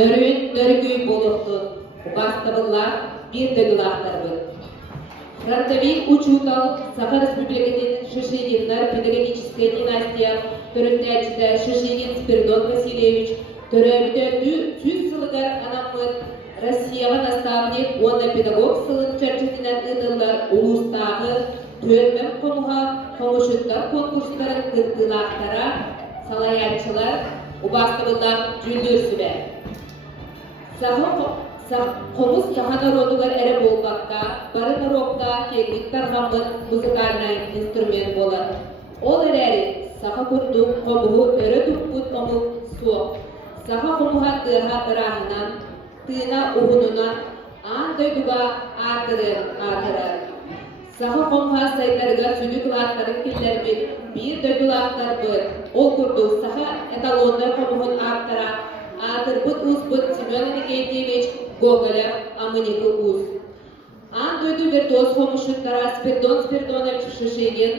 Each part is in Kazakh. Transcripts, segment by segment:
nörün nörgüy boluktun. Ubastabıllar bir dögülahtarбыт. Фронтовик учутал Саха Республикатын Шишигиннар педагогическая династия төрөттәчидә Шишигин Спиридон Васильевич төрөбүтөндү 100 сылыгар анаммыт Россияга наставник, онда педагог сылын чарчытынан ыдылар улустагы төрмем комуга комушуттар конкурстарын кыттылактара салаятчылар убастыбылар жүлдөрсүбе. Комус Саха народугар эре болбакка, бары нарокта кегник таргамыт музыкальный инструмент болар. Ол эрери Саха курдук комугу өрө туппут омук суок. Саха комуга тыга тырагынан, тыына угунунан, ан дойдуга атырар. Саха комуга сайтарыга сүнүк латтарын киллербит, бир дойдулактар быт. Ол курдук Саха эталондар комугун аттара, атырбыт узбыт Семен Никитьевич Гоголев, амынеки уз. Ан дойду виртуоз комушуттара Спиридон Спиридонович Шишигин,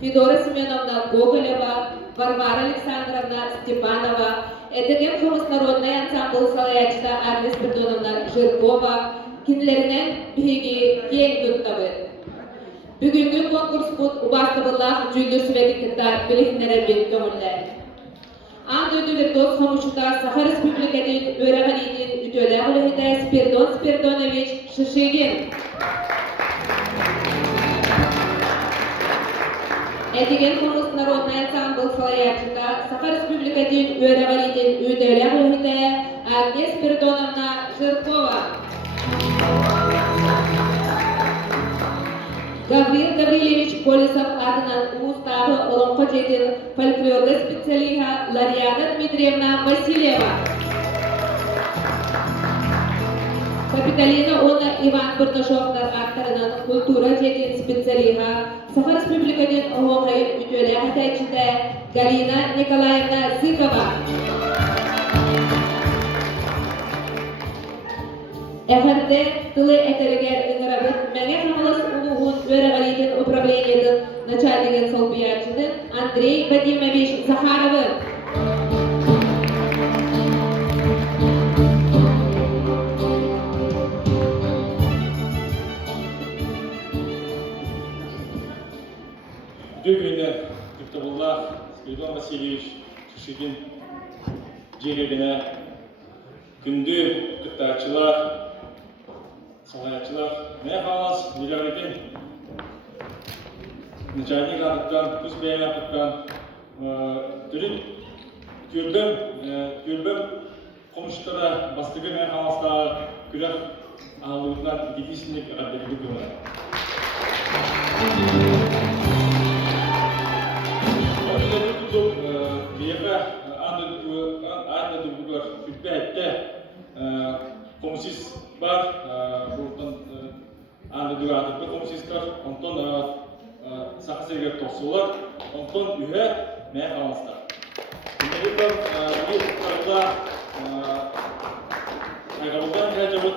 Федора Семеновна Гоголева, Варвара Александровна Степанова, Этеген комус народный ансамбль салаячта Агнес Спиридоновна Жиркова, кинлеринен биги кең туттабы. Бүгүнгү конкурс бут убастыбыллах жүлдөрсүбеги кытта билихнере бит көңүллер. Ан дойду виртуоз комушуттар Саха Республикатын Өрегалидин ütөле олехите Спиридон Спиридонович Шишигин. Этеген комус народный ансамбль салаячта Саха Республикатын Өрегалидин ütөле олехите Агнес Спиридоновна Жиркова. Гаврил Гаврилевич Колесов атынан улустагы олонко жетин фольклорды специалиха Ларьяна Дмитриевна Васильева. Капиталина Она Иван Бурташовтар аттарынан культура жетин специалиха Саха Республикатын Оғайын ütөле хатайчыда Галина Николаевна Зыкова. Эхарде тылы этерегер ыңырабыт мәңе хамалас улуғын Өрегалидин управлениятын начальниген солбиячыдын Андрей Вадимович Захаровы. Дөгінер Тюктабуллах Спиридон Васильевич Шишигин жеребіне күнді кыттачылар салаячылар не халас миллионерден начальник атыттан күз бәйін атыттан түрін көрбім комуштара бастығы не халастағы күрек алуытынан дефисіндік әділді көмір. Бияға аңды дүбігер күтпе әтті комсис бар, бұлтын аңды дүгі атыпты комсистар, онтон сақсыргер тоқсулар, онтон үйе мәе қаластар. Үмеліктен бұл қарыла қайғабылдан кәжі бұд,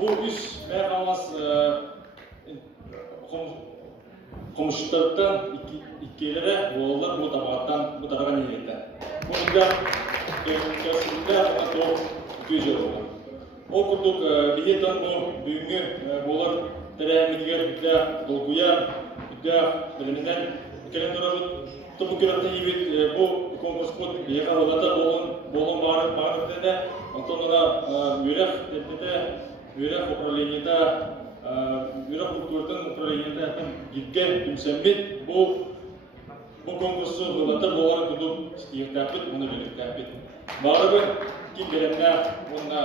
бұл үш мәе қалас комшыттарыттан иккелері олар бұл табағаттан бұл табаға нелетті. Бұнында кәсілінде тоқ көз жауы. Ол күрдік бейеттен бүгінгі болар тәрәмінігер үтті долгуян, үтті білімінен үкелен тұрабыд. Тұпы көрікті ебет бұл конкурс бұд бейеға олата болын бағырттыда. Онтан ona үйрек управлениеда Үйрек культуртын управлениеда гидген түмсәмбет бұл конкурсы ғылаты болар күдіп стиектәппет, оны беліктәппет. Бағырбын кем белемді онына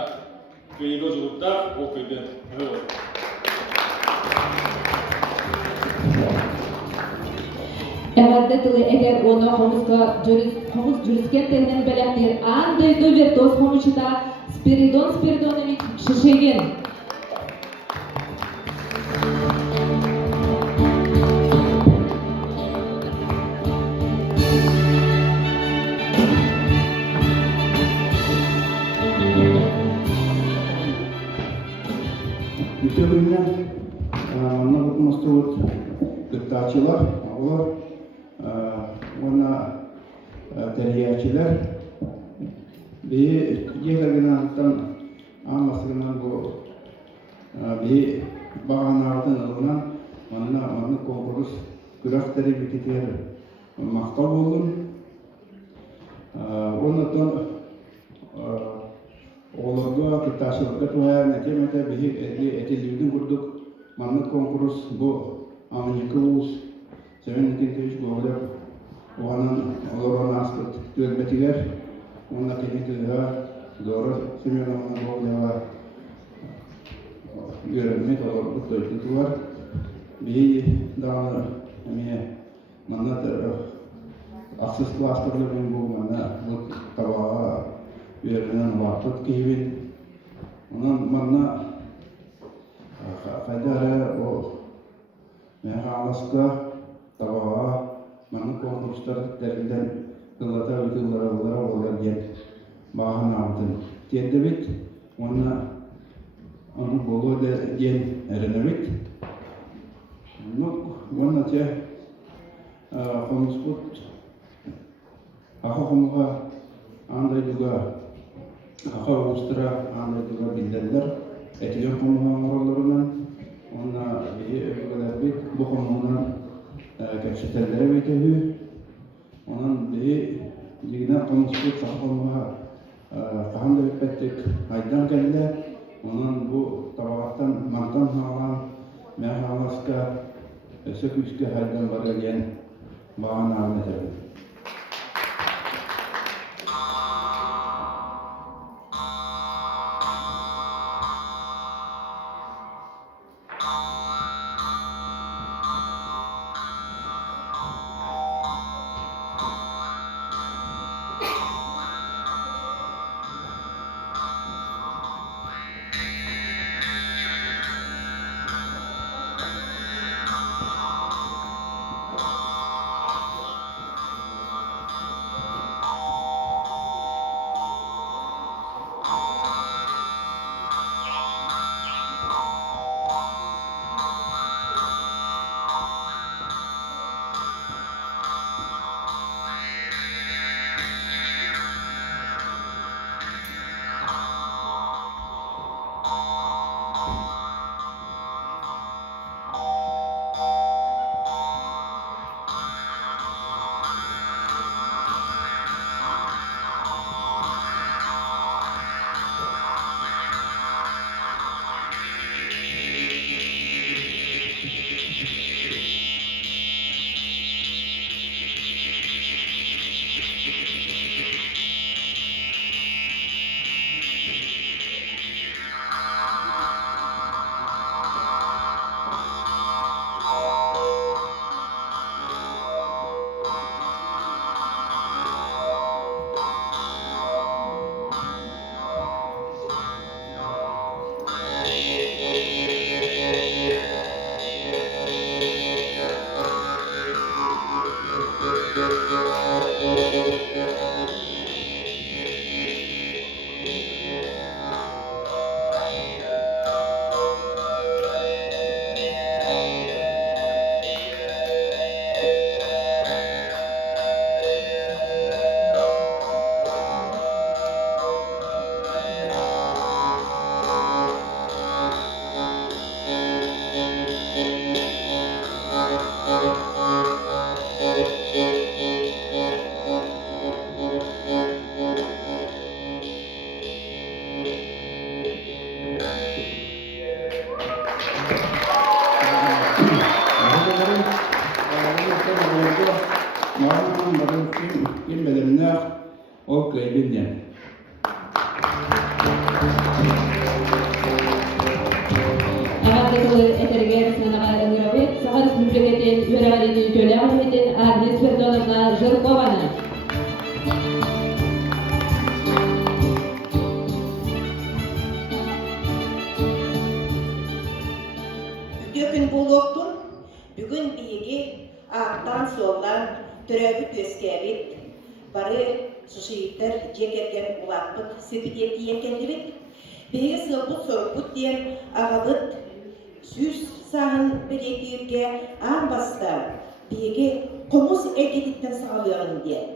көйегі жылыптар ол көйді ғылы. Әғадды тылы әгер оны қомыз жүріскен тәлінен бәләқтер андай виртуоз қомышыда Спиридон Спиридонович Шишигин. Ütөлүнен онна бутмастуут гыттачылар, олар онна тәрбиячилер bir yerlerden anlasılan bu bir bağınardın alınan manı konkurs kürahteri bitirir maktab olun. Ondan oğullarga kıtaşılıkta tuhayan etemete bir etildiğini kurduk. Manı konkurs bu Amerika Uğuz 7-2 böyle oğlanın oluruna astık tülbetiler. Onda kenetliğe doğru semiyonlarına bağlığa görülmek olurluk dörtlük var. Bir daha manat aksız klaslarının bu mana bu tabağa verilen vakit kıyın. Onun mana faydaları o mehalaska tabağa mana konkurslar derinden kılata videolara olur diye bahane aldın. Tiyedebit onu bolu da diye erenebit. Ona tiyah konuşkut Hakkımıza andaydıga hakka ustura andaydıga bildiler. Etiyor konuğun oralarından ona bir öğrenciler bu konuğundan gerçekleri bitiriyor. Onun bir ligine konuşup hakkımıza kahanda bittik. Haydan geldi. Onun bu tabaktan mantan halan mehalaska söküşke haydan varılgen bağına anlatıyor. Kim bedenler o köyünden. Ağırlıklı eterger sınavına ıngırabı, Sağır Sümbüketin Yörevalini Köle Ahmet'in Agnes Ferdonovna Jırkovana. Gökün buluktun, bugün bilgi ağdan soldan töröbü gösterip, barı susuyitler cekerken ulakpıt sepidiyeti yenkendibit, bilgi sılbut sorbut diyen ağabıt süs sahın bilekirge ağın bastan bilgi komus erkeklikten sağlayalım diye.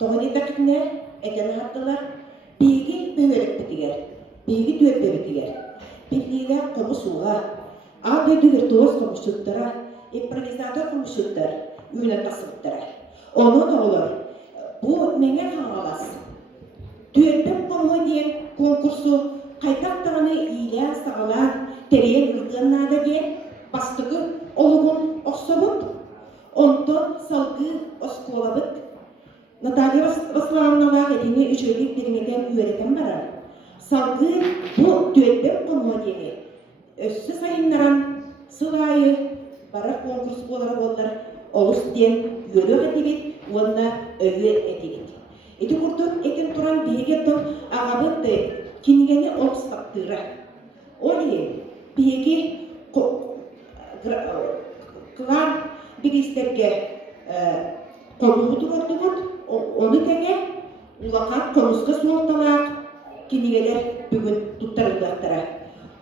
Doğru ne? eten hattılar. Bigi büyük bitiger. Bigi düet bitiger. Birliğe komusuğa. Ağabey virtuoz komuşutlara. İmprovizatör komuşutlar. Üyle tasıptara. Onu da olur. Bu neye havalas? Düettem komu diyen konkursu kaytaktağını iyilen sağlar. Tereyen ülgünlerde diyen bastığı olugun oksobut. Ondan salgı oskolabıt. Natalya Vaslavna'la edini üçüncü birimeden üyeleten barar. Salgı bu düettem komu diyeni. Össü sayınlaran sılayı barak konkursu olarak onlar olus diyen yörü edibit, onunla övü edibit. Eti kurduk etin turan bihegeton ağabıt kinigeni olsaktıra. O diye bihegi kılan birislerge konuğudur ordumut, onu tege ulaqat konuska soğutalak kinigeler bugün tuttarıldaktara.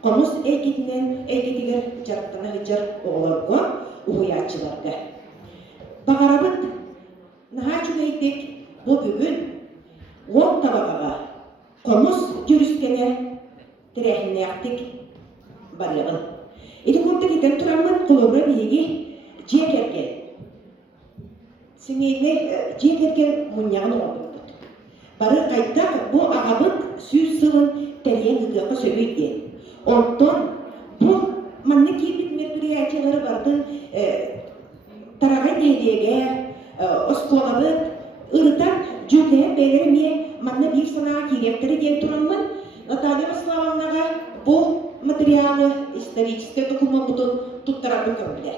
Komus eyketiler jarttana hıcar oğlarga uğuyatçılarda. Bağarabıt naha çügeydik bu bugün on tabağaga komus jürüskene terehine yaptık barıgın. Edi kurda giden turamın kulubra bilgi jekerken. Sineyde jekerken munyağını oldurdu. Barı kaytak bu ağabıt süz sılın teriyen hıgıqa söyleydi. Ondan bu manne kibrit merküriyatçıları vardı. Tarağay dedege oskolabıt ırıtan cükleye beyleri niye manne bir sana kirepteri diye turamın. Natalya Vaslavna'ga bu materyali исторический документу tuttara bakabilir.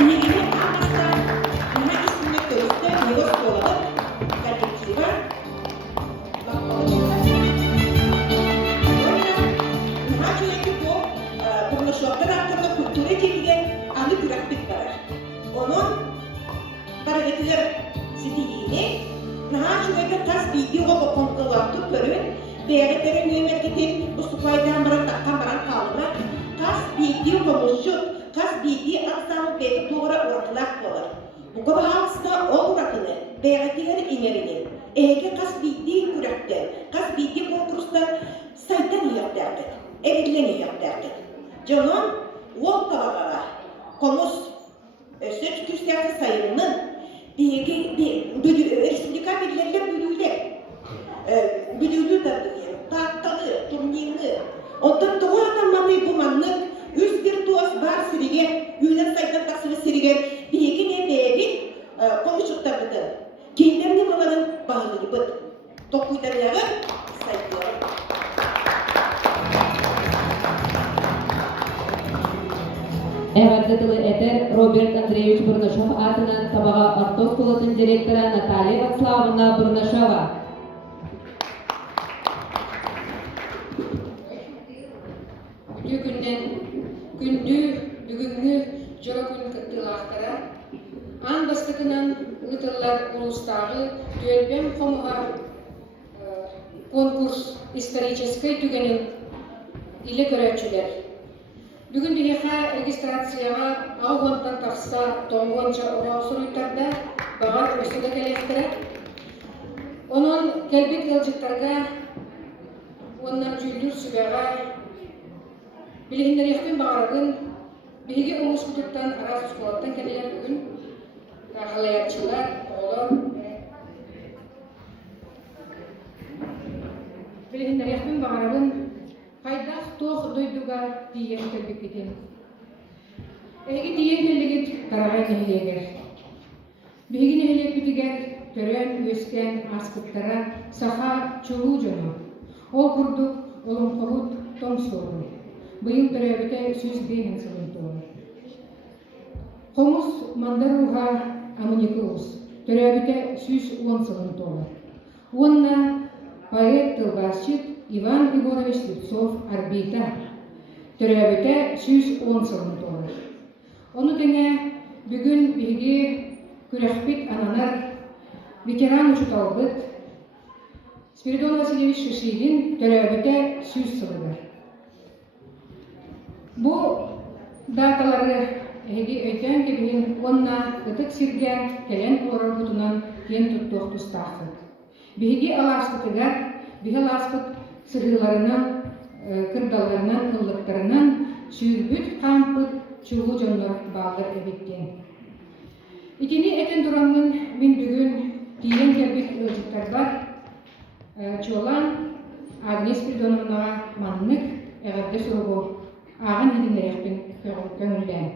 Bilgini anlatsa buna isimli törüste yolu skolalı kalkıcılar bakmalıcılar. Naha çöğeki bu kuruluşluklar hakkında kültüre çekilen anı küraklık var. Onun paragetiler sidiğini naha çöğeki tas videoga kokonkalardı körün Değerlerin yönetiminin bu supaydan bıraktan kalma, kas bildiği komuşu, kas bildiği aksamı belki doğru uğraklak olur. Bu kadar hasta o uğrakını, değerlerin inerini, eğer kas bildiği kurakten, kas bildiği konkurslar saytan yaptırdı, evetlerini yaptırdı. Canım, o tabağalar, komuş, söz küslerdi sayılının, Respublika bilgilerle bölüyle. Büdüğlü de tahtalı, turnirli. Ondan doğu adamları bu manlık, üst bir tuğaz var sirige, yünen saydan taksılı sirige, bilgi ne beğenip konuşuklardı. Kendilerini balanın bağlı bıt. Tokuydanları saydılar. Эвардаtılı eter Robert Andreevich Burnaşov atынан tabağa Artos Kolatın direktörü Natalya Vaslavna Burnaşova. Бүгүнгү жора күн кыттылаактара ан бастыгынан ытыллар улустагы түөлбем комуга конкурс исторический түгенин иле көрөчүлөр. Бүгүн бияха регистрацияга аугонтан такса тоңгонча оосуруйтарда багар өсүгө келектире. Онон келбит кылжыктарга оннан жүлдүр сүбега Bilginleriyekten bağırgın, bilgi olmuş kutuptan aras çikolatan keliler bugün halayatçılar, oğlu. Bilginleriyekten bağırgın, kaydak toğ doyduga diyen kelbik edin. Egi diyen kelbik tarağay nehileger. Bilgi nehilek bitiger, törön, ösken, askıttara, saha, çoğu canı. Ol kurduk, olum kohut, tom sorun. Быйыл төрөбүтө сүз бейин сылынтуы. Комус мандаруга амуникулус төрөбүтө сүз 10 сылынтуы. Онна поэт тылбашчык Иван Егорович Слепцов орбита төрөбүтө сүз 10 сылынтуы. Ону тене бүгүн биги күрөкпит ананар ветеран учуталбыт Спиридон Васильевич Шишилин төрөбүтө сүз сылыгар. Bu dataları эһиги өйтөн кебиһин уонна ытык сиргэ келен олорорбутунан киен туттуох тустаахпыт. Биһиги алааспытыгар, биһи алааспыт сыһыыларынан, кырдалларынан, ыллыктарынан сүүрбүт хаампыт чулуу дьоннор баалар эбиттен. Итини этен тураммын мин бүгүн тиен келбит ылжыктар бар чуолан Агнес Спиридоновнага маннык эҕэрдэ суругу ааган хидиннерехпин көңүллээн.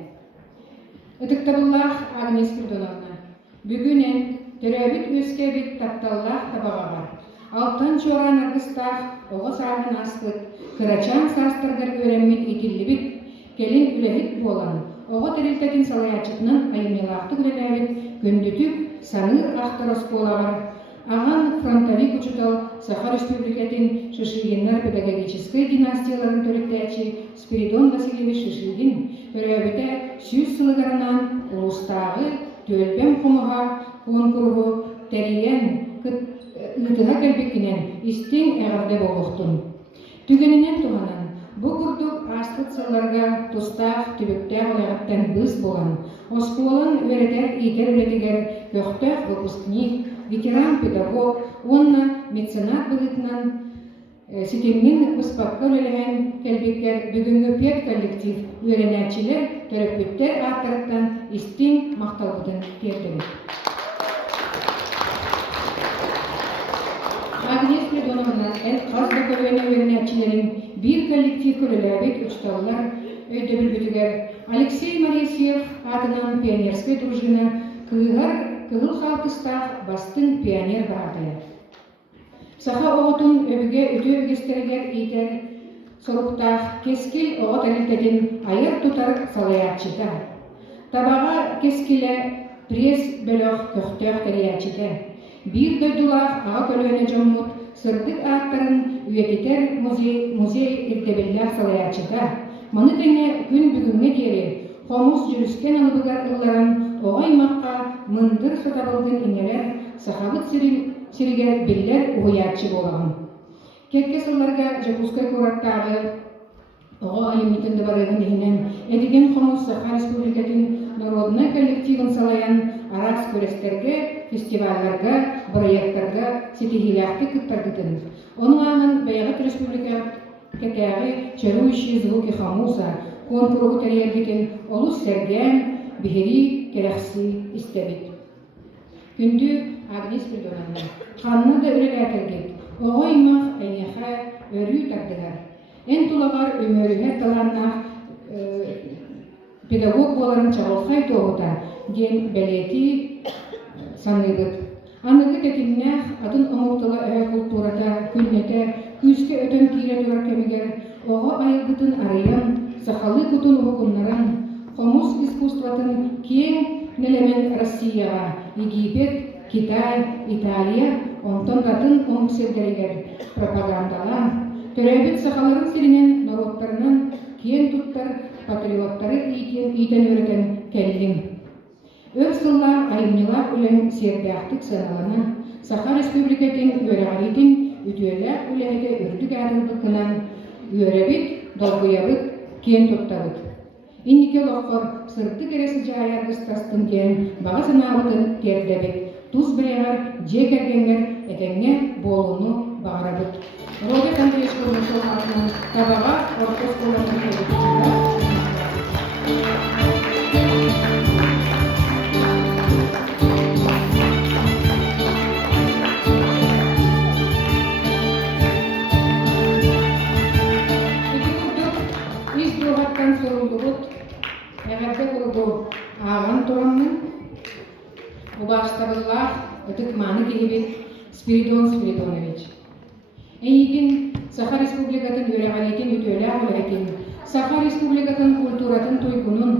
Ытыктабыллаах Агнес Спиридоновна бүгүнен төрөбүт үөскебит тапталлаах табаҕаҕа алтан чуоран аргыстаах оҕо сааһын ааспыт кырачаан саастаргар үөрэммит итиллибит келин үлэһит буолан оҕо терилтэтин салаячытынан айымнялаахтык үлэлээбит көндүтүк саныыр ахтарос буолаҕар аған фронтовик учутал Саха Республикатын Шишигиннар педагогической династияларын төрүттээчи Спиридон Васильевич Шишигин төрөбүтэ сүүс сылыгарынан улустагы төлбем хомуга конкургу териен ытыга келбеккинен истиң эҕарде болуктун. Түгенинен туганан бу курдук астык сылларга тустаах түбүктээх олегаттан быс болан оскуолан үөретер иитер үлетигер көхтөөх выпускник ветеран педагог, онна меценат былытынан ситемнин ыспакка үлелеген келбеккер бүгүнгү пед коллектив үөренәчилер төрөппүттер аттарыттан истиң макталбытын тердебит. Агнес Спиридоновна казда көрөөнө үөренәчилерин бир коллектив көрөлөбүт учталлар өйдөбүлбүтүгер Алексей Моресьев атынан пионерской дружина кыгыл халтыстаах бастын пионер баадыя. Саха оҕотун өбүге үтү өгестеригер иитер соруктаах кескил оҕо терилтетин айыр тутар салаяччыта. Табаға кескиле пресс бөлөх көхтөөх терияччыта. Бир дойдулаах аға көлөөнө жоммут сырдык ааттарын үйетитер музей ирдебеллях салаяччыта. Маны теңе күн бүгүнгө диэри хомус жүрүстен алыбыгар ылларан оҕаймакка мындыр сатабылдын иңелер сахабыт сиригер биллер уһуяччы болагын. Кекке сылларга Жакускай кураттагы оҕо айыммитинде барыгын иһинен эдиген хомус Саха Республикатын народный коллективын салаян арас көрестерге, фестивальларга, проекттарга ситихилякты кыттардытын. Onu ағын Баягыт Республика кекеаги чарующие звуки хомуса конкургу терьергитин олус серген бихери керахси истебит. Күндү Агнес Спиридоновна ханна да үреләтергит. Оғоймах әйнеха өрүү тардыгар. Эн тулагар өмөрүһэ таланнах педагог боларын чағылхай тоғыта ден бәлети саныгыт. Аныгыт этиннях атын омуктала өһө культурата күннете күскө өтөн кире турар кемигер оға айылгытын арыян сахалы кутун хукуннаран хомус искусстватын кең нелемен Россияға, Египет, Китай, Италия, онтон татын оңсердерегер пропагандалан, төрөбүт сахаларын сиринен народтарынан кең туттар патриоттары иитен өретен келлиң. Өр сылла айымнылар үлен сердяқтык саналана, Саха Республикатын өреғаритин үтүөләк үләһете үрдүк әрінбіткінан өребит, долгуябыт, кен туттабыт. Иннике лоққор сырты кересі жайаргыстастын кен баға санабытын тердебит. Туз бірегар жек әргенгер әтеңе болуну бағарабыт. Роберт Андреевич Курмышев атынан табаға орта сколатын көрдіктіңдер. Аған тұрамның ұбаштабыллар ұтықманы келебет Спиридон Спиридонович. Әйген Саха Республикатын өреғалетін үтөлі ағылайтын, Саха Республикатын культуратын тойгунун,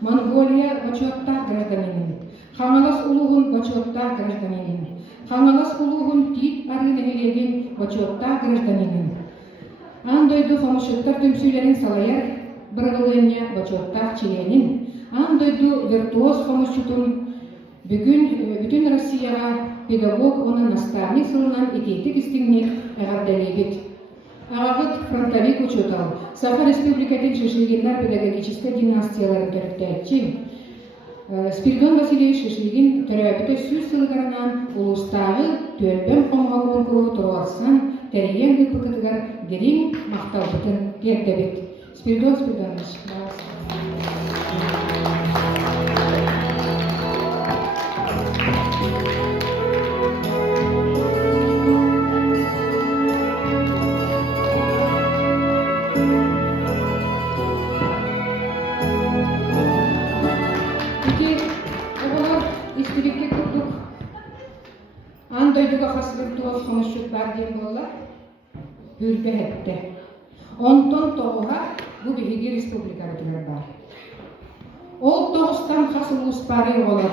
Монголия бачуаттақ гражданинин, Хаңалас улуғын бачуаттақ гражданинин, Хаңалас улуғын тит арынығылеген бачуаттақ гражданинин. Андойды хомышыттар төмсүйлерін салаяр бірғылыне бачуаттақ чиленин, Андойду виртуоз хомусчутун бүтүн Россияға педагог оны наставник сылынан итейтик истигник әғарделебит. Агагыт фронтовик учетал. Саха республикатын Шишигиннар педагогической династияларын төрттәтчи. Спиридон Васильевич Шишигин төрәбіті сүз сылғарынан улустағы төлбен қомғалуын құру тұруарсан тәрейен гүппікітігар герин мақталбытын кердебет. Спиридон Спиридонович. Андойдуга хасбыр туос хомушчут бар ден болла бүрбе хетте. Онтон тоғуға бу биһиги республикалар бар. Ол тоғустан хасылус бары олар.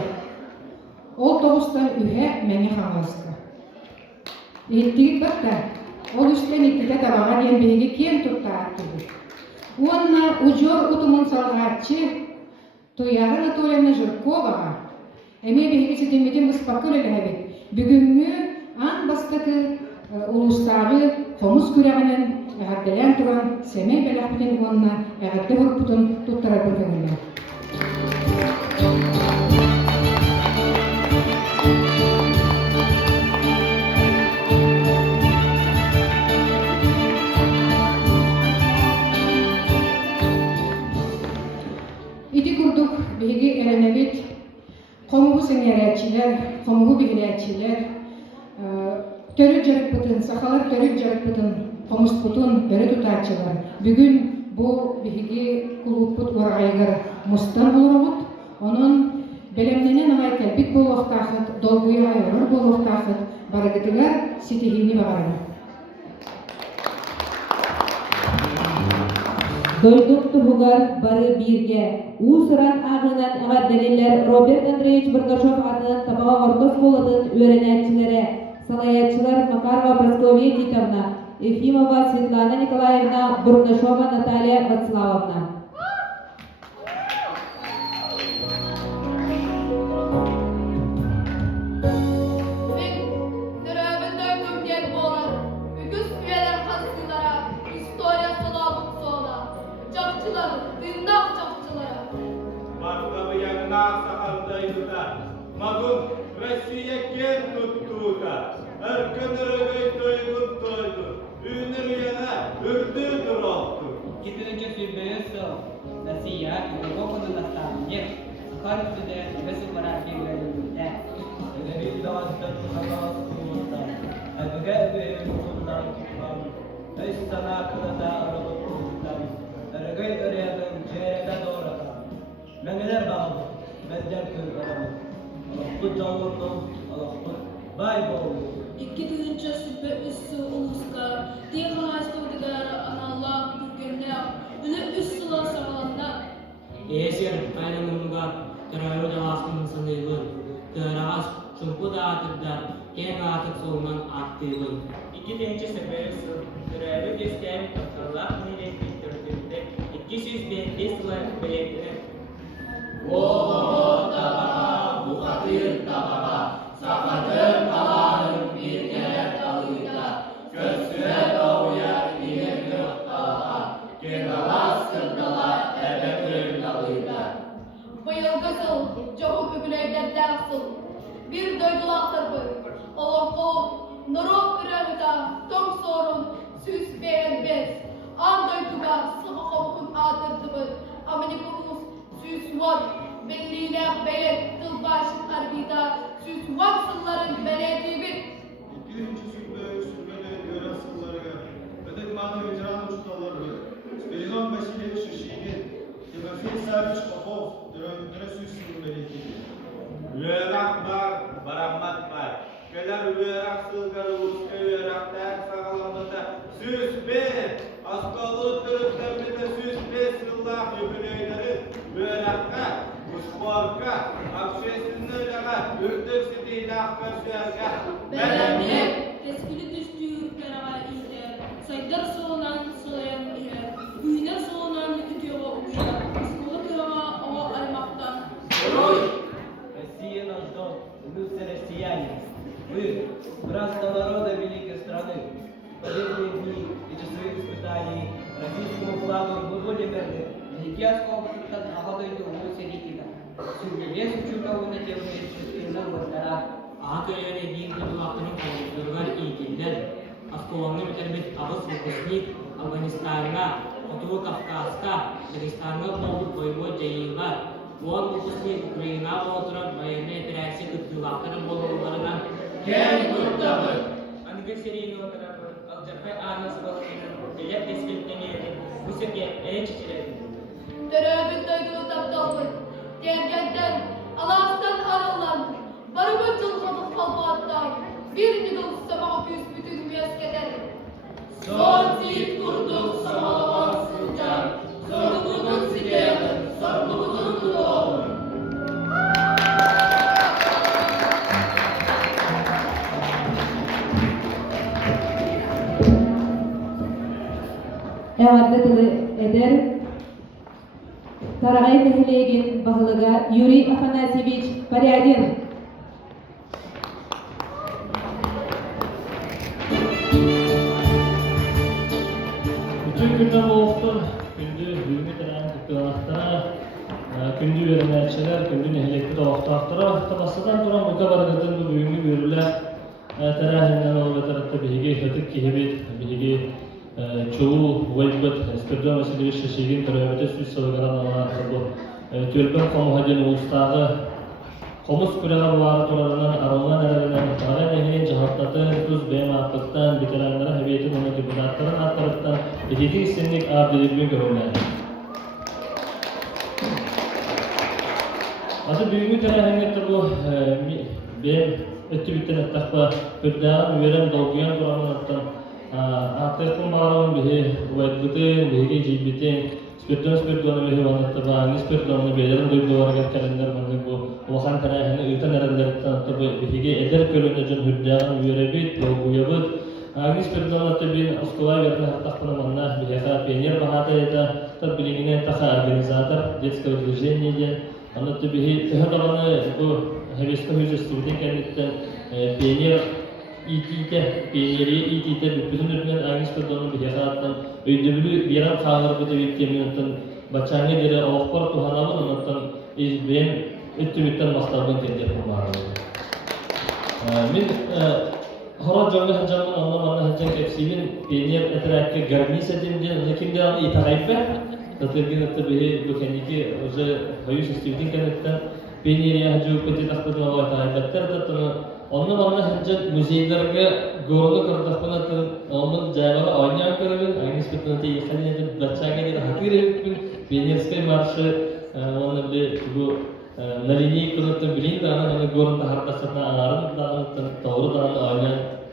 Ол тоғустан үһе мәне хаңласка. Иттигит бакта, ол үстен иттите табаға ден биһиги кен турта аттыды. Уанна ужор утумун салгачы Туяра Анатольевна Жирковаға эме биһиги сетемеден успакыл элебит. Бүгүнгү ан бастакы улустагы комуз күрәгенен әгәрдәлән туран семей бәләхбитен уанна әгәрдә хурпутун туттара көргәнләр. Иди курдук биһиги эләнәбит Комугу сеңерәчиләр, комугу бигеләчиләр, төрүк жарык бутын, сахалар төрүк жарык бутын, комуз бутын бері тутачылар. Бүгүн бу биһиги клуббут урагайгар мустан булырбут, онун белемненен агай кәлбит болуктахыт, долгуя айрыр болуктахыт, барагытыгар ситихини багарына. Дойдук туһугар бары бирге. Усыран ағынан әғаддәлелер Роберт Андреевич Бардашов атынан табаға ортос болатын өренәтчілері, салаятчылар Макарова Прасковья Титовна, Ефимова Светлана Николаевна, Бурнашова Наталья Вацлавовна. Магун Россия кен туттута, әркөнірігей тойгун тойду, үйнір яна үрді тұралды. Кетірінчі сүрбейін сыл, Россия Европаны настанынер, Сахар үстіде өсі барар кеңгерілді. Әдебет дауыстан ұзағыз құлыстар, әбіге өбейін ұлынан құлан, өз сана қылыта ұрылып құлыстан, әрігей өрияның жереге doğratan. Мәңгілер бағылды, мәздер көлгірімі. Алақпы жауырның, алақпы бай болу. 2-нче сүрбе үссі ұлысқа, тек ағастығыдығар аналлақ бүргенне, үні үс сұла сағаланна. Есер қайрымыңға тұрайы жағаспың сынығын, тұрағас шүмпы да атырдар, кен атып соңынан аттығын. 2-нче сүрбе үссі, тұрайы дестен тұқтарлақ нелет біттірдіңді, 205 сұлар білетіні. О, табаға, бұқатыр табаға, сақатыр қаларым бір келер талыйда, көзсüre doğuya inirdi ұқталға, кенгалас кырдала әбәкір талыйда. Быйылғы сыл, жоғы үгілердерді ақсыл, бір дойдылақтыр бұл, олым қолым, нұрып үрәғіда, тоң сорын, сүз бәйін бәз, андойдуға сығы қомқын адырды бұл, амыны бұлымыз süs var, belliyle belet, tılbaşın arbida, süs var sılların belediği bir. 2-nче сүрбеде göre сылларыга, ödek mağda ветеран uçtaları, Спиридон Васильевич Шишигин, Тимофей Савич Попов, döre süs sıllı belediği. Üyerak var, barammat var. Keler üyerak sılgarı uçka üyeraklar sağalamada süs bir, askalı türütlerinde süs bir sıllah yübüleyleri, üyerakka, uçborka, akşesinlerine, ürtük sitiyle akkarşıyarga. Belemne, teskili düştüğü ürklere iyiler, saydar soğunan solayan iyiler, üyler soğunan yükütüyor uyar, sıkılı kırava ava aymaktan. Россия наш дом, мы все россияне. Вы, братство народа великой страны, последние дни и часы испытаний российскому флагу Владимир Ликиасского пункта находит у Серикина. Сюрвелес учутову на деле чувственного вратара. Акыяны дин кытуактырын кайдыргар ийгендер, Аскованны битербит Абыс Выпускник Афганистанга, Отуы Кавказга, Дагестанга болуп бойбой жайылар. Буан Выпускник Украина болотуран военный операция кыттылактырын болуыларынан кем кыттабы. Анга серийный отарабы, Алжарпай Анасы болуыларын елеп дескелттенеді, Бусеке чечереді. Töröbün duyduğu taptalbın, dergenden, Allah'tan arılan, barımın çılgınlık kalbattan, bir nidıl sabah büsbütün müeskeden. Son zil kurduk samalamazsıncan, sorumlunun sikiyenin, sorumlunun doğum. Evardatılı eder, Taragay Mehilegin Bahlıga Yuri Afanasiyevich Paryadin. Bütün günde boğuktun, gündü büyümü teren kıkılahtara, gündü verenlerçiler, gündü nehlekli doğuktahtara, tabasıdan duran bu kabargıdın bu büyümü görürler. Terahinden ol ve tarafta bihigi hıtık kihibit, bihigi çoğu vaybat, spiritual Vasilyeviç Şeşegin Karayabete Süs Savgaran Allah'a bu Tülben Komuhadin Ustağı Komus Kurağı Varı Turarından Arunlan Erelinden Tarayın Ehli'nin Cihatlatın, Tuz Beyam Aklıktan, Bitirenlere Heviyetin Onu Kibudatların Atlarıktan Editi isimlik Abdülübün görürler. Adı büyümü terahengette bu benim öttü bitten ettakba Pürdağın veren dolguyan Kur'an'ın attan Aklıkın bağlamın bihi Uvaydbıtın, bihi cilbitin Spiritual bihi vanıttaba, spiritualını beylerin duyduğu vargar kalender bandı bu Oğan terahengette ıtan erenleri tanıttı bihi eder kölünde can Pürdağın yürebit, dolguyabıt Agni spiritual tabi askolay verdi hatta manna biha pionir bahata ya da bilingine taha organizator детского движения ana tabi tehadavanı bu hevesli hücresi kenditten pionir İT'de bütün ürünler Agni spiritualını biha ödülü yaran kalır bu da bittiğimden bacağını dere avuklar tuhanamın anlatan ben ütümitten mastabın tencer kurmağı. Min Hora jonga hanjamın anlamanı hanjam kepsinin pionir etrakke garnis edimden lekinde anı itahaybe tatırgın tabi bu kendiki oje hayus istivdin kanetten pioniriye haju peti takpıdı hava tahaybetter tatını onun anı hanjam müzeylerge gorlu kırdakpına tın onun cevabı oynayan karabın aynı spetini te yekani edip batçaga edip hakir edip pionirskay marşı onun de bu Nalini kılıkta bilin de ana gorun tahartasına ağarın da doğru da ana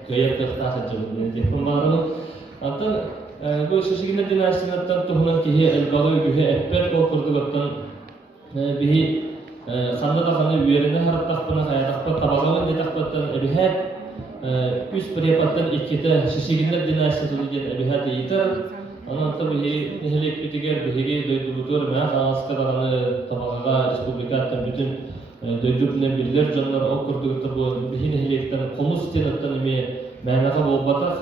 gayet kırta saçıldı. Diplomalarını anta bu şişiginde dinasiyattan tohunan ki elbalı gühe ekber ko kurduktan bihi sanda da hani üyerine harakatına hayatda tabagalın detaktan ebihat üst prepattan ikide şişiginde dinasiyatı diye ebihat yeter. Ana tabii nehlek bitiger bihi duyduğudur ve askılarını tabagaga respublikattan bütün duyduğundan bilirler canlar okurdukta bu bihi nehlekten komus tenattan eme managa bolbatak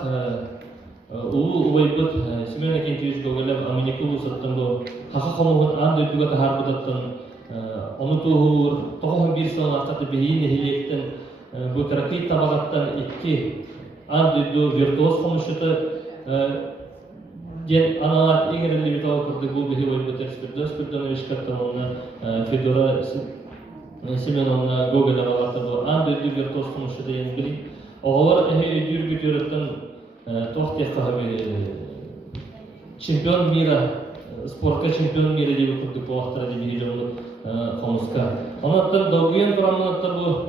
u ubaybat simene kentiyiz dogelem aminiku sattan bu haqa komuhun an duyduğuga taharbudattan onu tuhur tohum bir son artık bihi nehlekten bu terakit tabagattan iki an duyduğu virtuos komuşuta Gen analar İngilizce bir tavuk kurdu bu bihi boyu beter spiritual vişkatta ona Fedora Simenovna Gogel'e bağlattı bu an dördü bir tost konuştu diye bilin. Oğlar ehe ödür götürürken tohtiye kahve çempion mira sportka çempion mira diye kurdu bu vaxtlara diye bihiolu konuska. Ondan doğuyan kuramında bu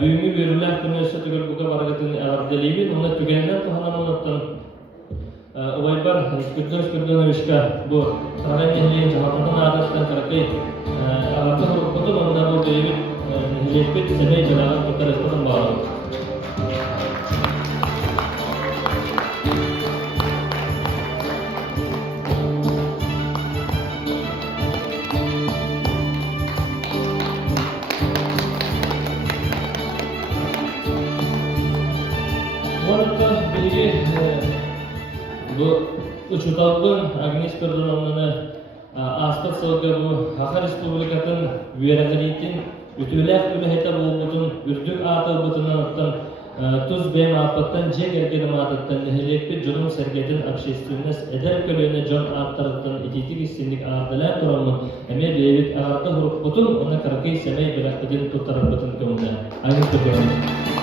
büyümü verirler kırmızı tügül bu kadar hareketini ağırdeliyim. Ondan tügeninden tohanamından Ubaybar spiritual vişka bu sarayın ehliyen cahatından ağırlıktan karakay ağırlıktan hurukutun onunla bu deyip nehliyetbet seney canavar kurtar esnafın bağlı. Bu arada bilgi bu uçutalbın Agnes Perdonovna'na aspet soğuga bu Haka Respublikatın Üyeregilitin ütülek ülehete bulbutun ürdük atı butundan attan tuz bem apattan jek erkedim atattan nehelekli Jonum Sergetin Общественность eder kölöne Jon Artarıttan ititik istinlik ağırdılar turamın eme beyvit ağırda hurup butun ona karakay semey bilakbedin tutarıp butun kömüne. Agnes Perdonovna.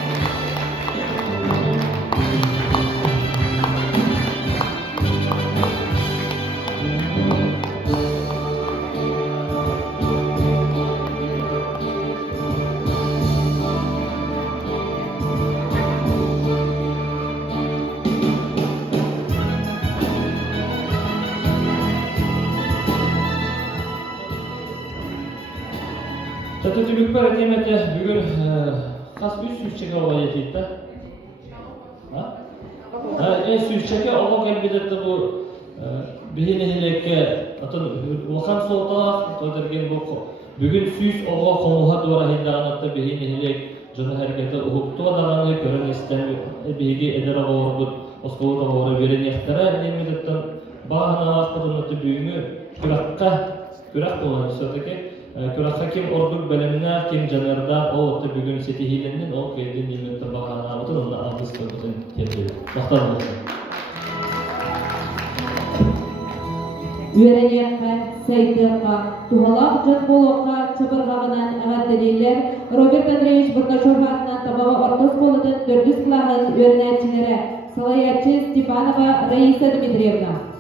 Tatütülük var edemete bugün kas üst çeke olay etiydi. Üst çeke olay elbette bu bihine atın vakan soğuta todergen bu bugün süs olay konuha doğru hiddanatı bihine jona hareketi hukuktu adamı gören isten bihigi edera doğru oskolu doğru veren yahtara demedetten bahana vaktidatı büyüğü kürak olan sözdeki Kürakta kim orduk belemine, kim janarda, o otta bugün setihilinin, o keldin nimette bakana avutun, onunla ağız koyutun tepkili. Baktar olsun. Üyereniyakka, Seydirka, Tuhalak, Jatbolokka, Çabırgağınan ağaddeliler, Robert Andreevich Burgachov adına tabava ortos koludun 400 kılağın üyereniyatçilere, Salayatçı Stepanova Raisa Dmitrievna.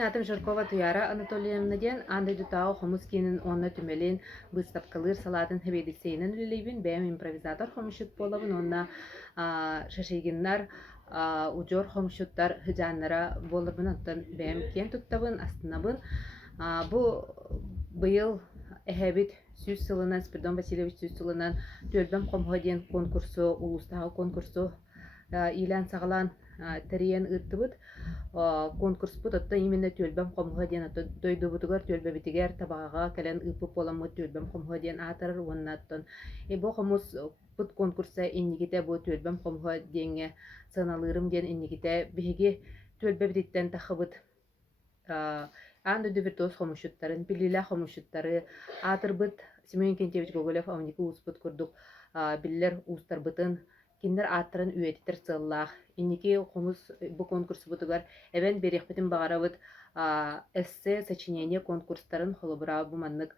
Натым Жиркова Туяра Анатольевна ден андай дутао хомускинин онна түмелин выставкалыр салатын хебедиксейнен үлелейбин бәм импровизатор хомушут болабын онна шашигиннар ужор хомушуттар хыжаннара болабын оттан бәм кен туттабын астынабын бу быйыл эһэбит сүз сылынан Спиридон Васильевич сүз сылынан төлбәм хомходен конкурсу улустагы конкурсу илан сагалан терен ыттыбыт конкурс бут отта именно төлбәм хомходен отта дойдубутугар төлбәбитигер табага кален ыпып боламы төлбәм хомходен атар оннаттан бу хомус бут конкурса иннигите бу төлбәм хомходенге сыналырым ден иннигите биһиги төлбәбиттен тахыбыт Анду дубертос хомушуттарын, пилила хомушуттары, атырбыт Семен Кентьевич Гоголев амники успут курдук, биллер устарбытын, киндер аттырын үйетитер сыллах. Инники хомус бу конкурс бутугар, эвен берехпетин багарабыт эссе сочинение конкурстарын холобура буманнык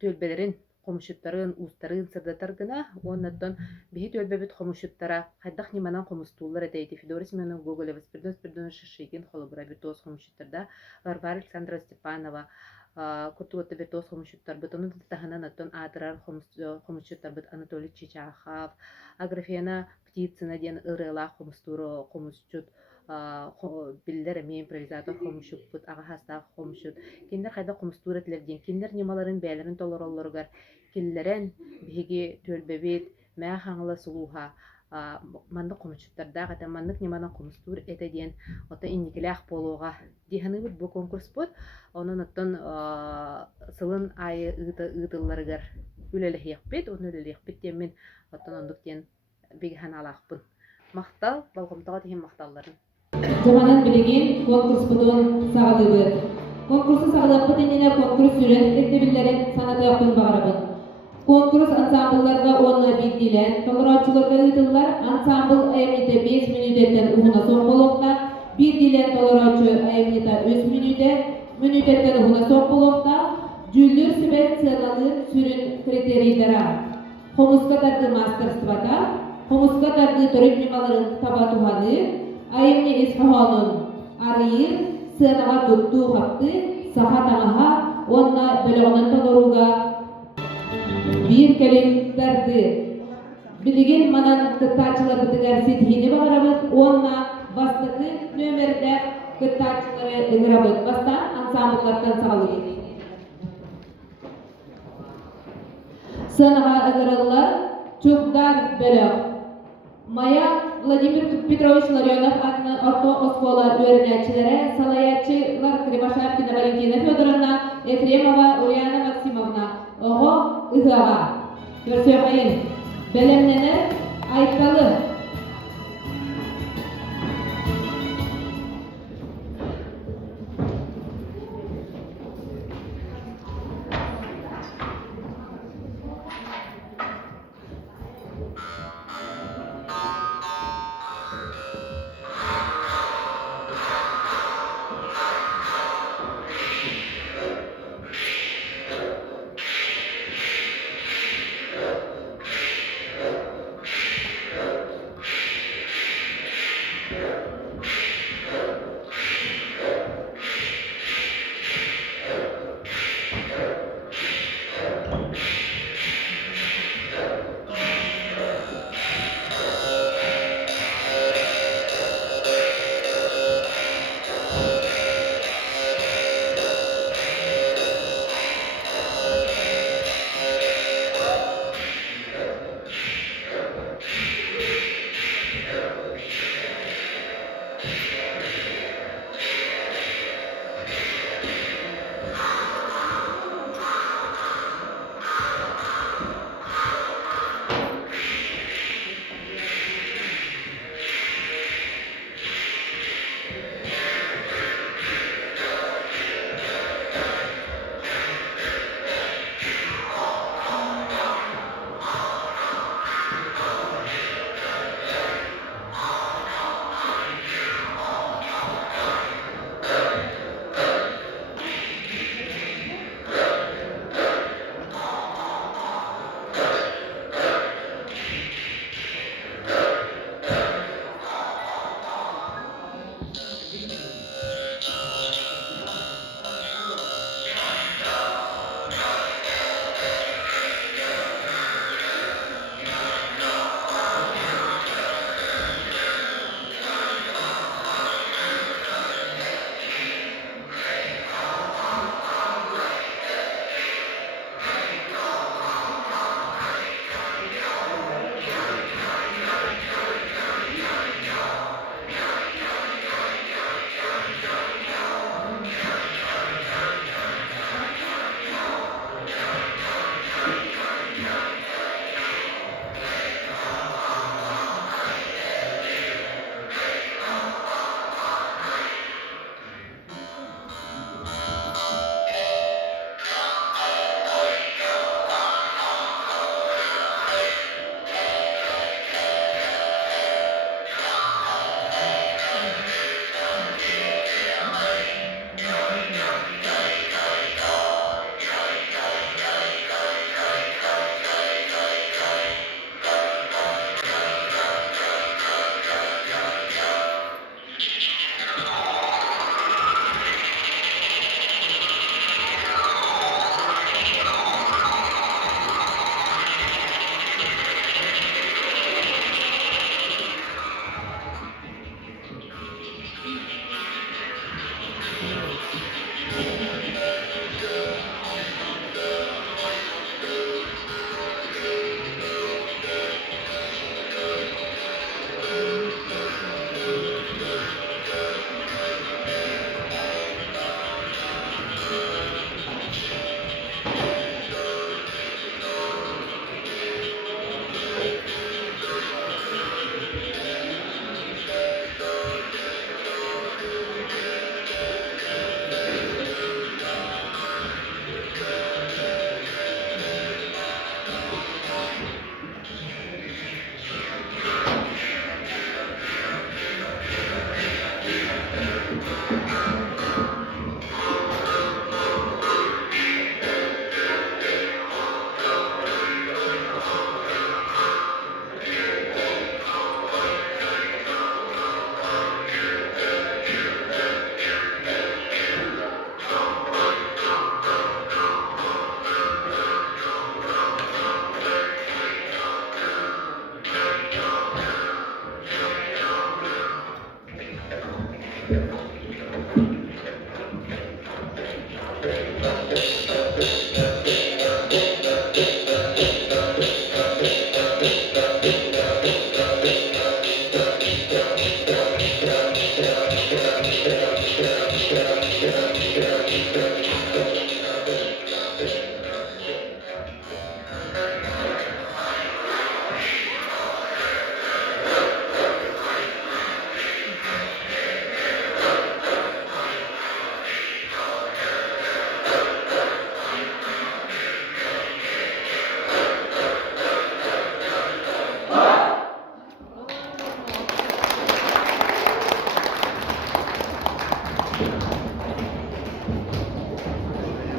төлбелерин хомушуттарын, устарын сырдатар гына, оннаттан бихи төлбебит хомушуттара, хайдах ниманан хомустуулар этейти Федора Семенов Гоголева, Спиридон Шишигин холобура битос хомушуттарда, Варвара Александра Степанова, Куртуготта битос хомушуттар бит, оны таханан аттан атырар хомушуттар бит Анатолий Чичахов, Аграфена Птицына ден ырыла хомустуру хомусчут, биллер эми импровизатор хомушуппут, ага хаста хомушут. Киндер хайда хомустур этлерден, киндер немаларын бәлерин толороллоргар, киллерен биги төлбебит, мә хаңла сулуха, мандык хомушуттарда гата мандык неманан хомустур этеден, ота инникелях болуга. Диханыбыт бу конкурс бут, онун оттон сылын айы ытылларыгар үлелехекпет, onu үлелехпет демен, оттон ондук ден бигхан алақпын. Мақтал, балғымтаға дейін мақталларын. Жаманат билеген конкурс бутун сағадыбы. Конкурсы сағадаппы денене конкурс сүрен эктебиллерин санатыяқпын бағарабын. Конкурс ансамблларга онна биддилен, толоратчыларга ытыллар ансамбл айымнита 5 минутеттен уғына соқ болуқта, биддилен толоратчы айымнита 3 минутеттен уғына соқ болуқта, жүлдір сүбет сыналыр сүрін критерийдара. Хомуска тарды мастерствата, хомуска тарды төрөк немаларын табатуғаны, айымны эсхаханын арыйыр, сынаға тутту қапты, сахатаға, онна бөліғынан толоруға bir kelimlerdi. Bilgin manan kıttaçılar bitiger sitihini bağırabız, onunla bastıkı nömerde kıttaçıları ıngırabız. Basta ansambullardan sağlıyız. Sınağa ıngırıllar çok bölük. Maya Vladimir Petrovich Larionov adlı orta oskola öğrenicileri, salayatçılar Krivashapkina Valentina Fedorovna, Efremova Ulyana Maksimovna, oğu ıhava. Görsöğayın, belemlenir, aytalı.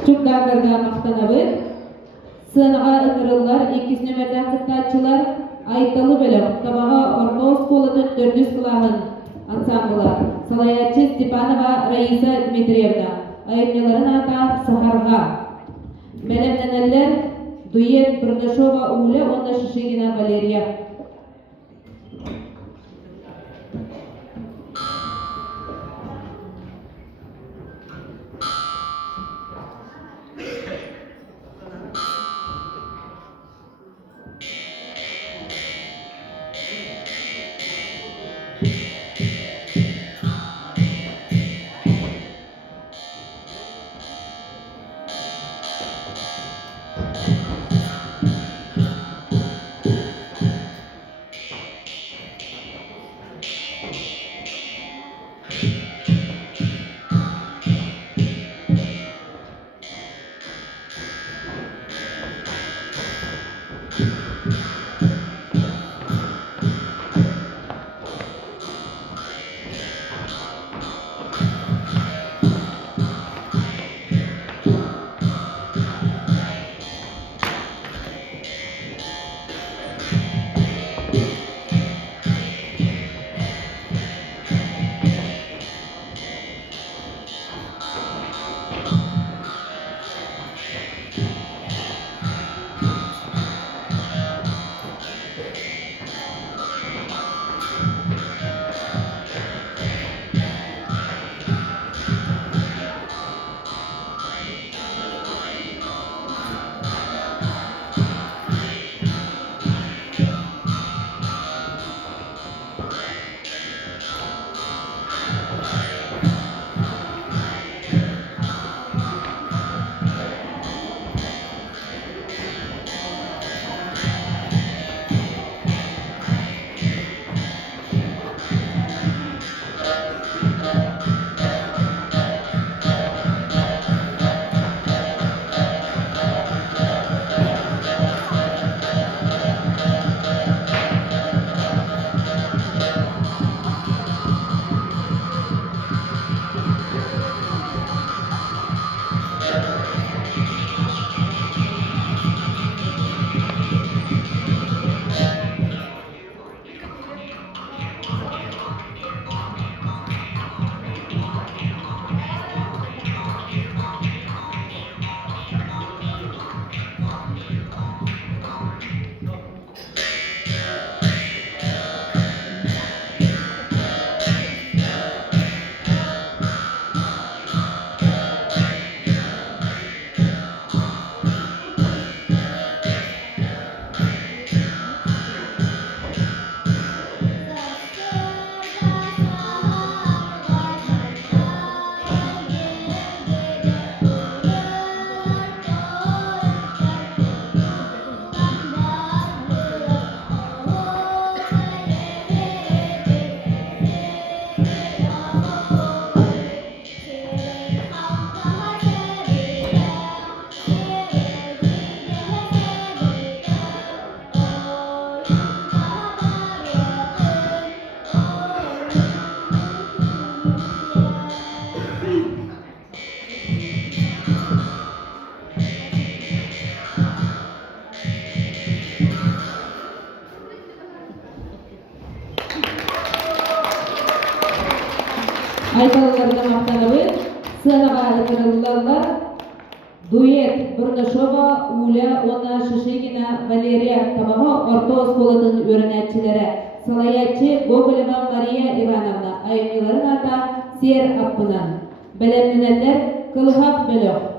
Çukdağlarga maqtanabı, sığınağa ıngırıllar, 2 nömerden kıttaççılar, Aytalı bölüm, tabağa orta oskolatın 400 kılağın ansambılar, Salayatçı Stepanova Raisa Dmitrievna, ayıpnyaların ata Saharga, Melemneneller, Duet Brudashova Ule, onda Shishigina Valeria. Aytalılarına maqtanabı, sığınağa ıngırıllar, Duet Brudashova Ule, onda Shishigina Valeria, tabağa orta oskolatın öğrenetçilere, Salayatçı Gogoleva Maria Ivanovna ayımcıların ata Siyer Appunan. Belemlineller Kılıhak Bölök.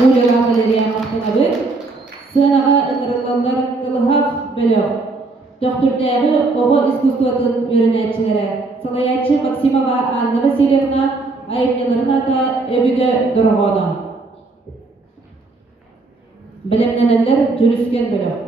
Ulega Galeriya Mahkamalı, Sığınağa ıngırılanlar Kılıhak Bölök. Doktordağı Ogo İskustvatın öğrenetçilere, Salayatçı Maksimova Anna Vasilyevna, ayıplıların ata Öbüge Dorogoğlu. Bilimlenenler Jürüsken Bölök.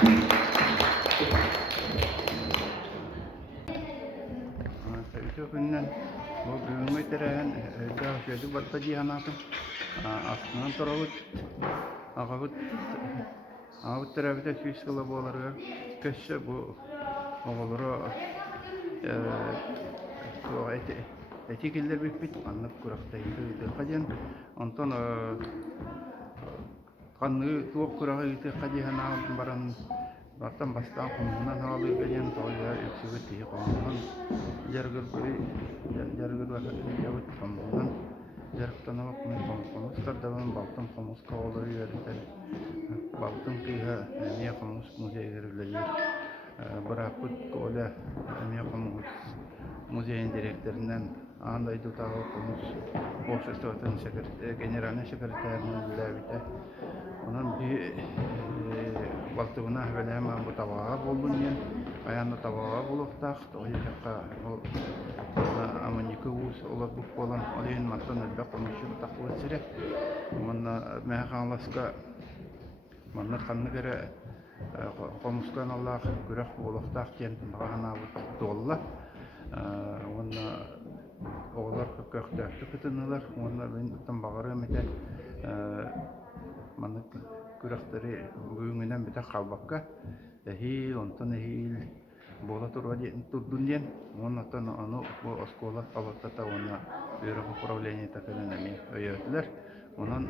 Itu kunnan bu büyüme terehen da şöyle battacı hanatım aslında torut ağabut ağabut tarafta süsle bolarga köşe bu oğulları o etikiller bit anlık kuraktaydı kajan ondan kanı tuğ kuraktaydı kajana baran Batam bastan komunan halı gelen toylar eksübeti komunan jargır biri jargır vakit yavut komunan jargtan ama komus kardavan baltam komus kavaları yerler baltam kiha niye komus muzeylerler bırakıp kola niye komus muzeyin direktöründen anday tutağı komus Boşestot'un general sekreterinin bile onun bir Baltığına velema bu tabağa bulunyan, ayağında tabağa buluktak, oyuncakka amanikuvus olar bu olan olayın mattan elbette konuşup takılı sire. Onunla mehakanlaska, onunla kanlı göre komuskan Allah gürak buluktak yen bahana dolla. Onunla oğlar köktöktü kıtınılar, onunla ben tam bağırım ete manık küraktari büyüğünden bir de kalbakka ehil ondan ehil bola turdun diyen ondan onu bu oskola kalıpta ona bürok upravlение takılan emi öğrettiler onun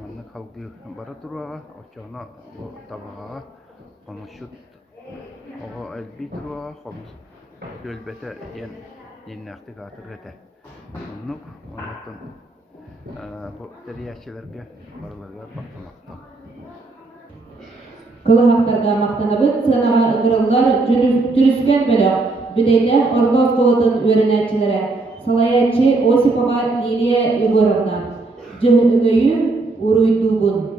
manık halkı bara turuğa oçana bu tabağa konuşut o elbi turuğa konuş gölbete yen yennakti katırgete onluk ondan bu teriyatçılarga baralarga bakmakta. Kılıhaktarga maqtanabıt sanağa ıgırıllar dürüsken bölü büdeyde Orlov Kovat'ın öğrenetçilere Salayatçı Osipova Liliya Yegorovna Cühügöyü Uruydubun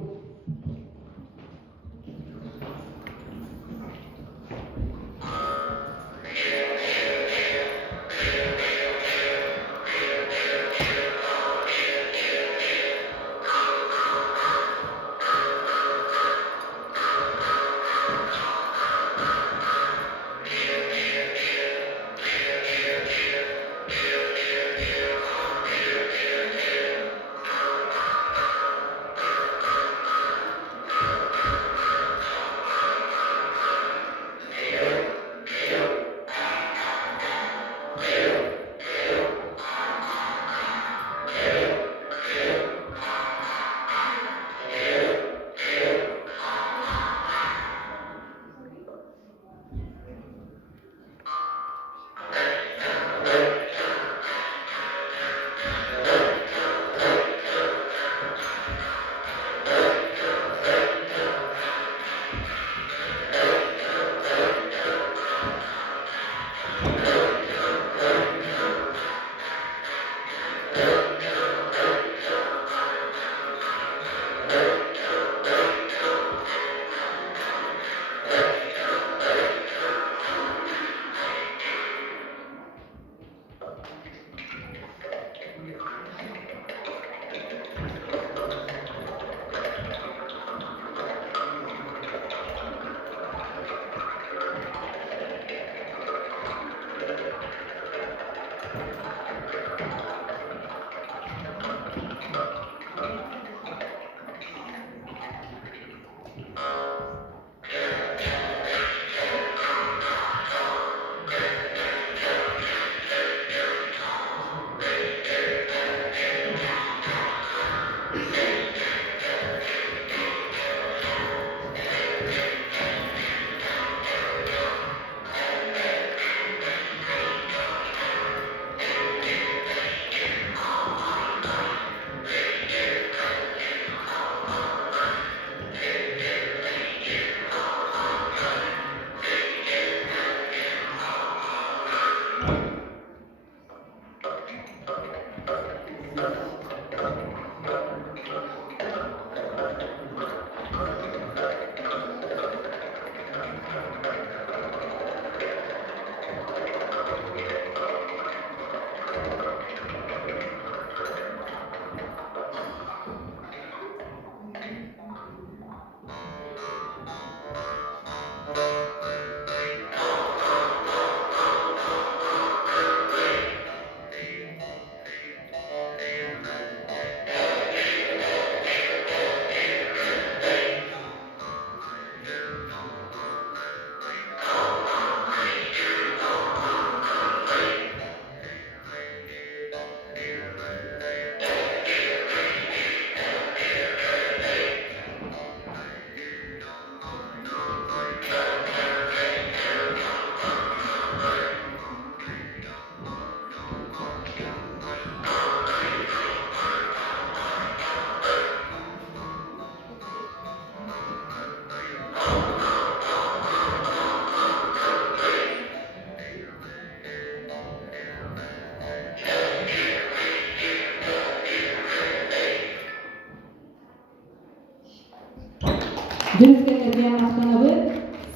Жүрүскендерге мактанабыт,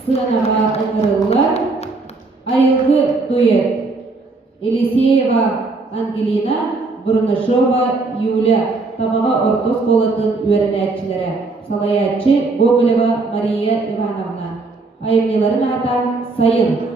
сыанага ыңырыллар, Айылгы дуэт, Елисеева Ангелина, Бурнышова Юля, табаға ортос болатын өрінәтчілері, салаятчы Гоголева Мария Ивановна. Айымнеларын ата Сайын.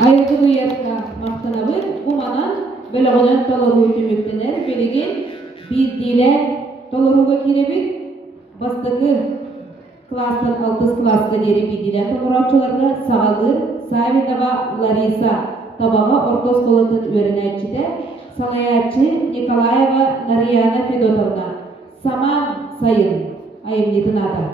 Айылгы дуятка мактанабыт, уманан бөлөгөнөн толоруу түмүктенер, белеген биддиле толоруга киребит, бастыгы класстан 6 класска дери биддиле толорачыларга Сагалыр Савинова Лариса табага ортос болотун өрүнәтчиде, салаятчы Николаева Нарияна Федотовна, Саман Сайын, айымнитын ата.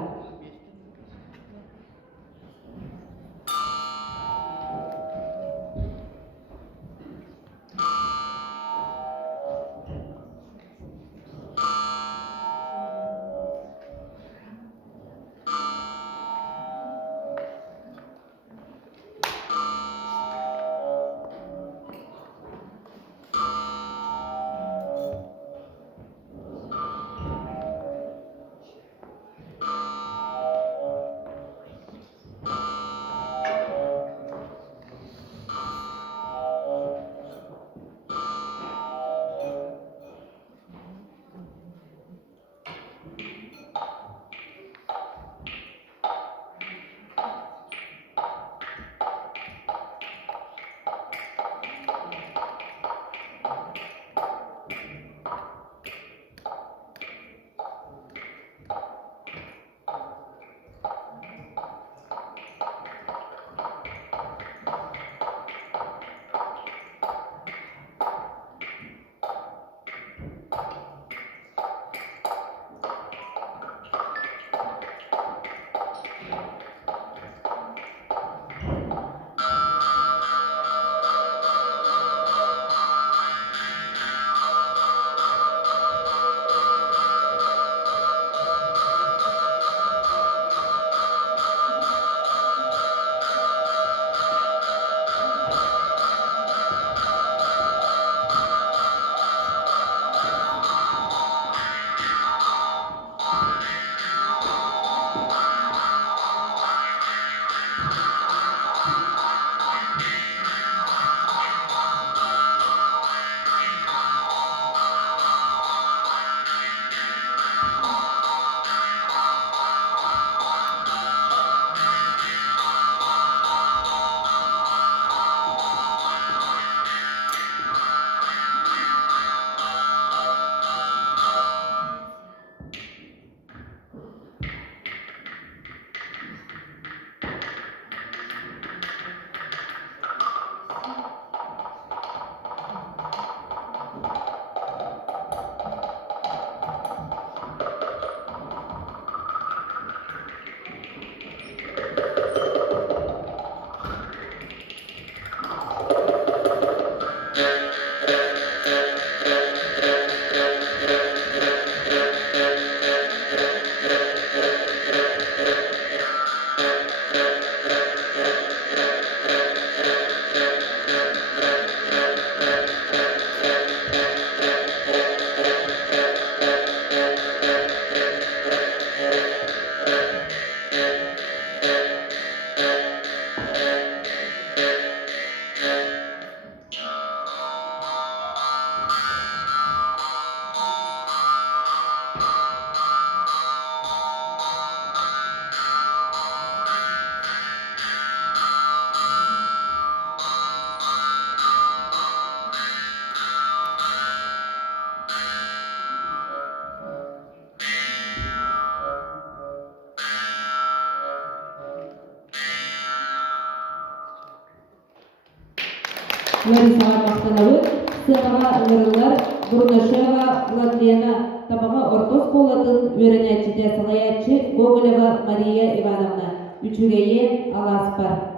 Larisa Maqtanavut, Sığağa ıngırılar Burnaşeva Vladlena Tabağa Ortos Kolatın öğrenecide salayatçı Gogoleva Maria Ivanovna, Üçügeyen Alaspar.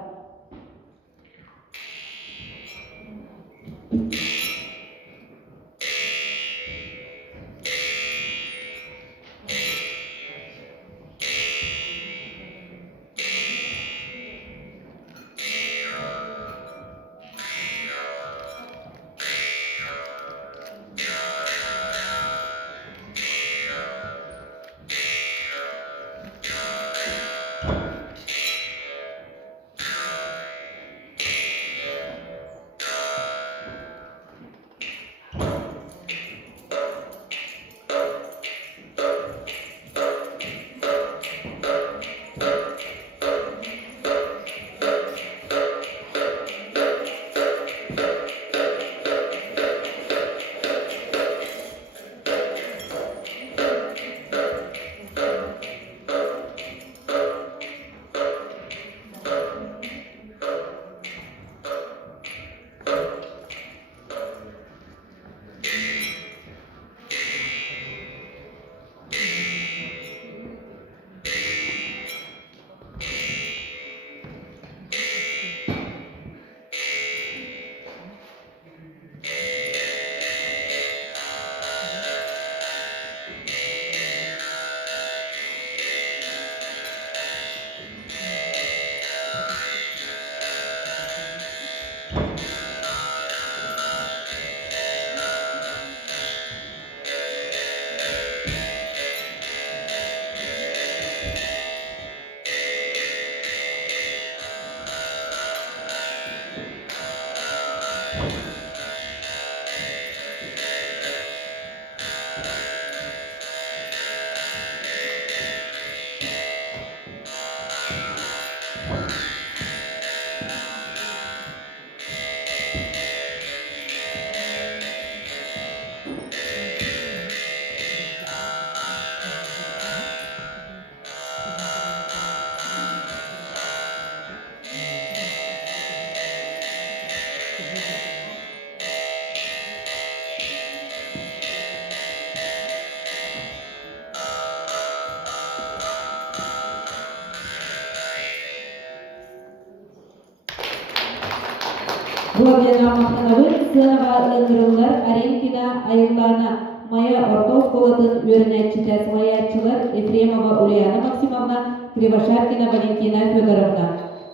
Vladlena Maqtanavut, Sığağa ıngırılar Arenkina Ayıllana Maya Ortos Kolatın öğrenecide salayatçılar Efремова Ульяна Максимовна, Кривошапкина Валентина Федоровна.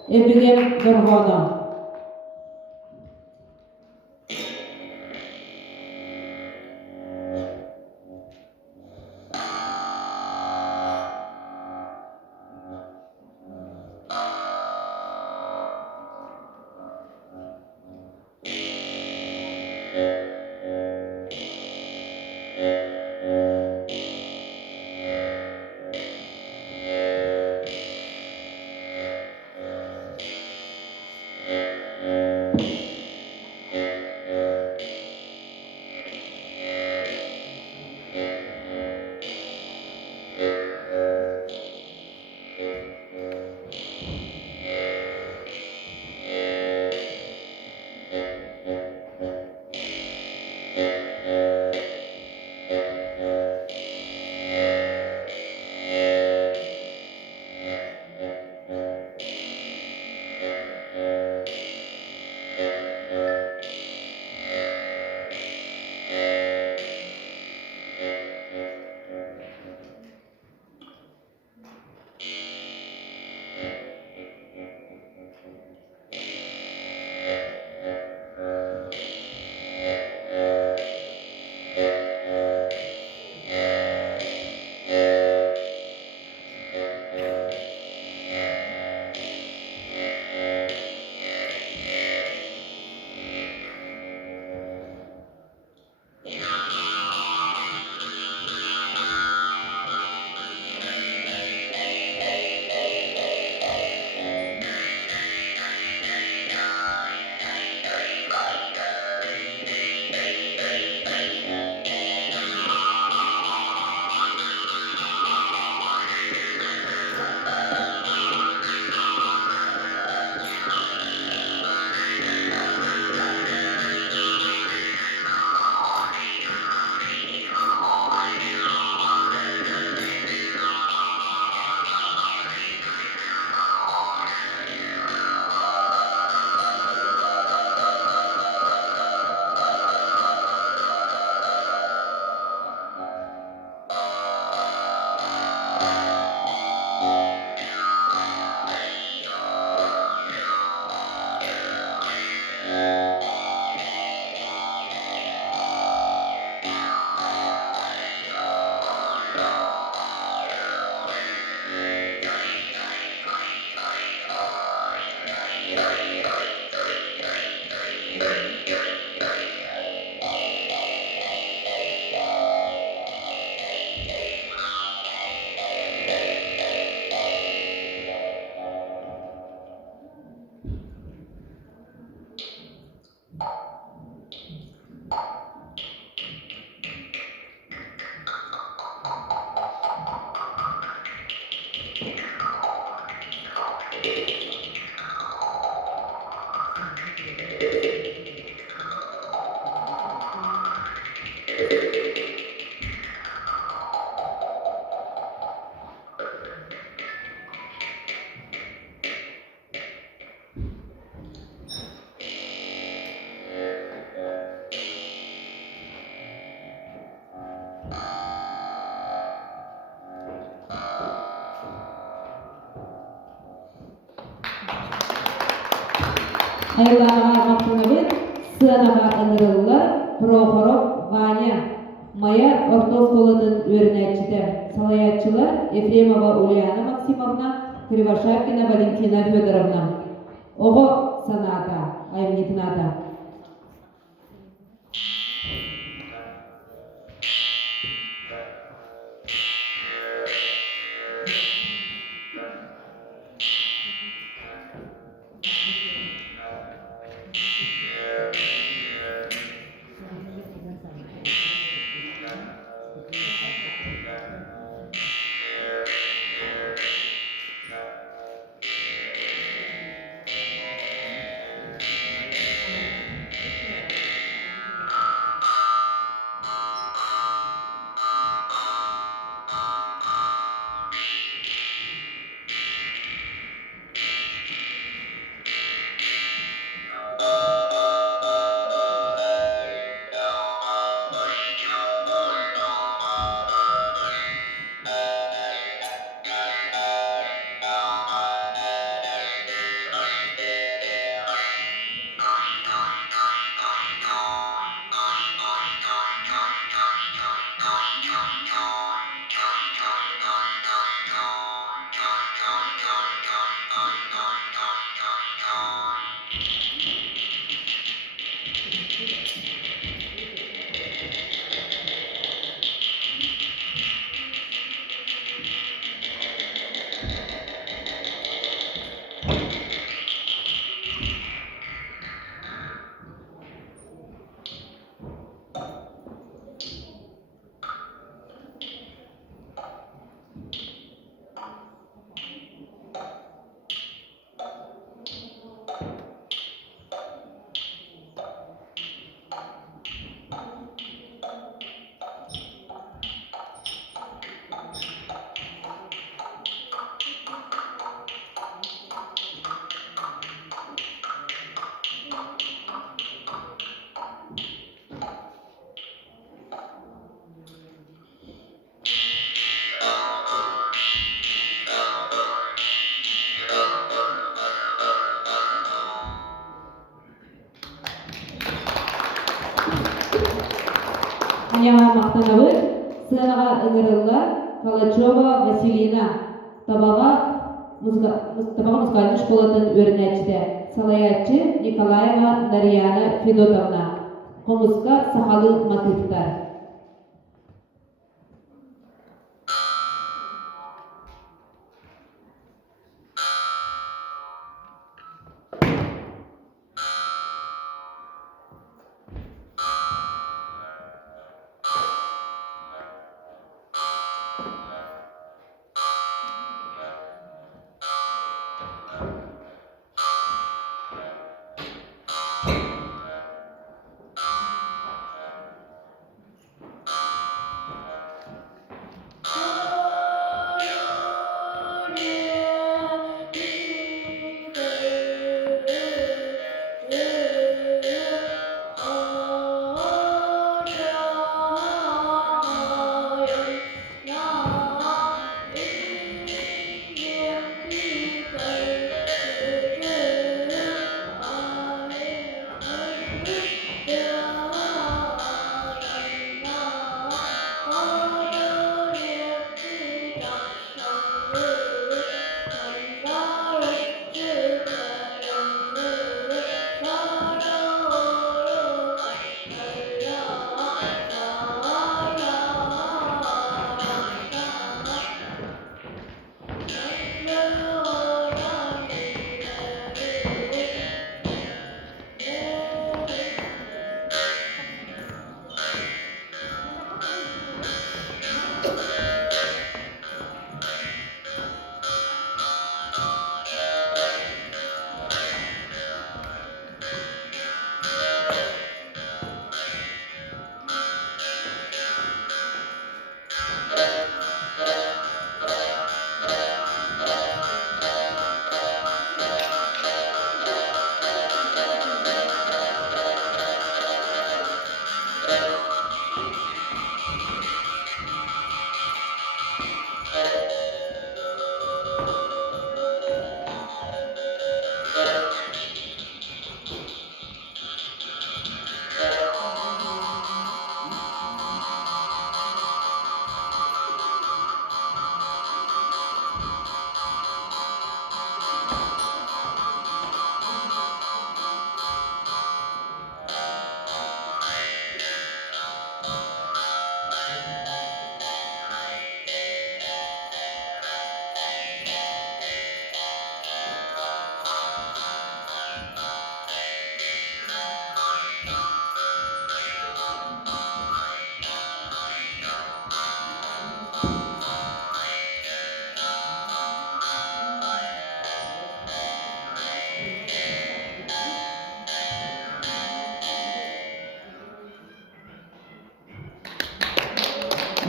Эбигем Горгоно. Ayılağa maktınabı sığanağa ınırıllar Prokhorov Vanya Maya Ortoskolu'nun öğrenecide salayatçılar Efремова Ульяна Максимовна, Кривошапкина Валентина Федоровна. Ого саната, айвнитната. Ayağa maktınabı sığanağa ınırıllar Kalachova Vasilina tabağa muzgalmış bolatın öğrenecide salayatçı Nikolayeva Daryana Fedotovna Komuska sahalı motiftar.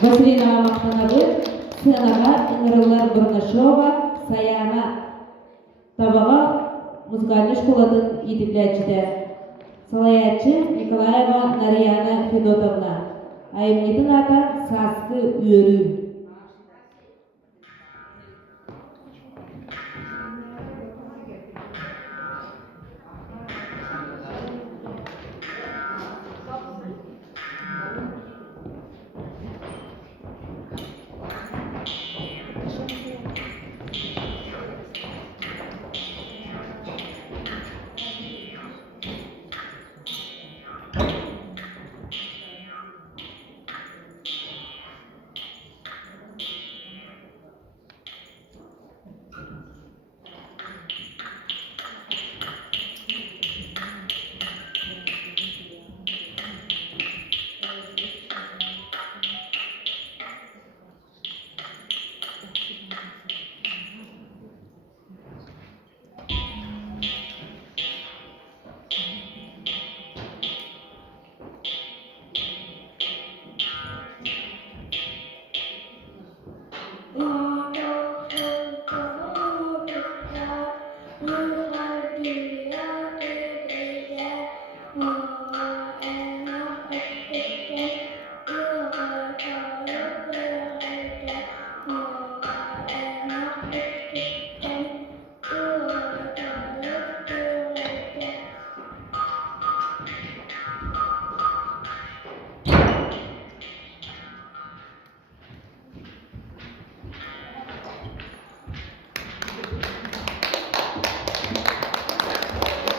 Василина Мактанабы, сценаға Ыңырылар Бурнашова, Саяна табаға музыкальный школатын етіпләчіде. Салаячы Николаева Нарияна Федотовна. Айымнетін ата Саскы Үйөрі.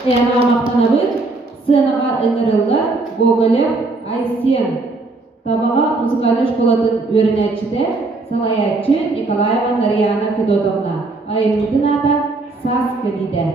Эна Мактанабы, сценаға Ыңырылар Гоголев Айсен. Табаға музыкальный школатын өрінәтчіде Салаячы Николаева Нарияна Федотовна. Айымнетін ата Саска дейді.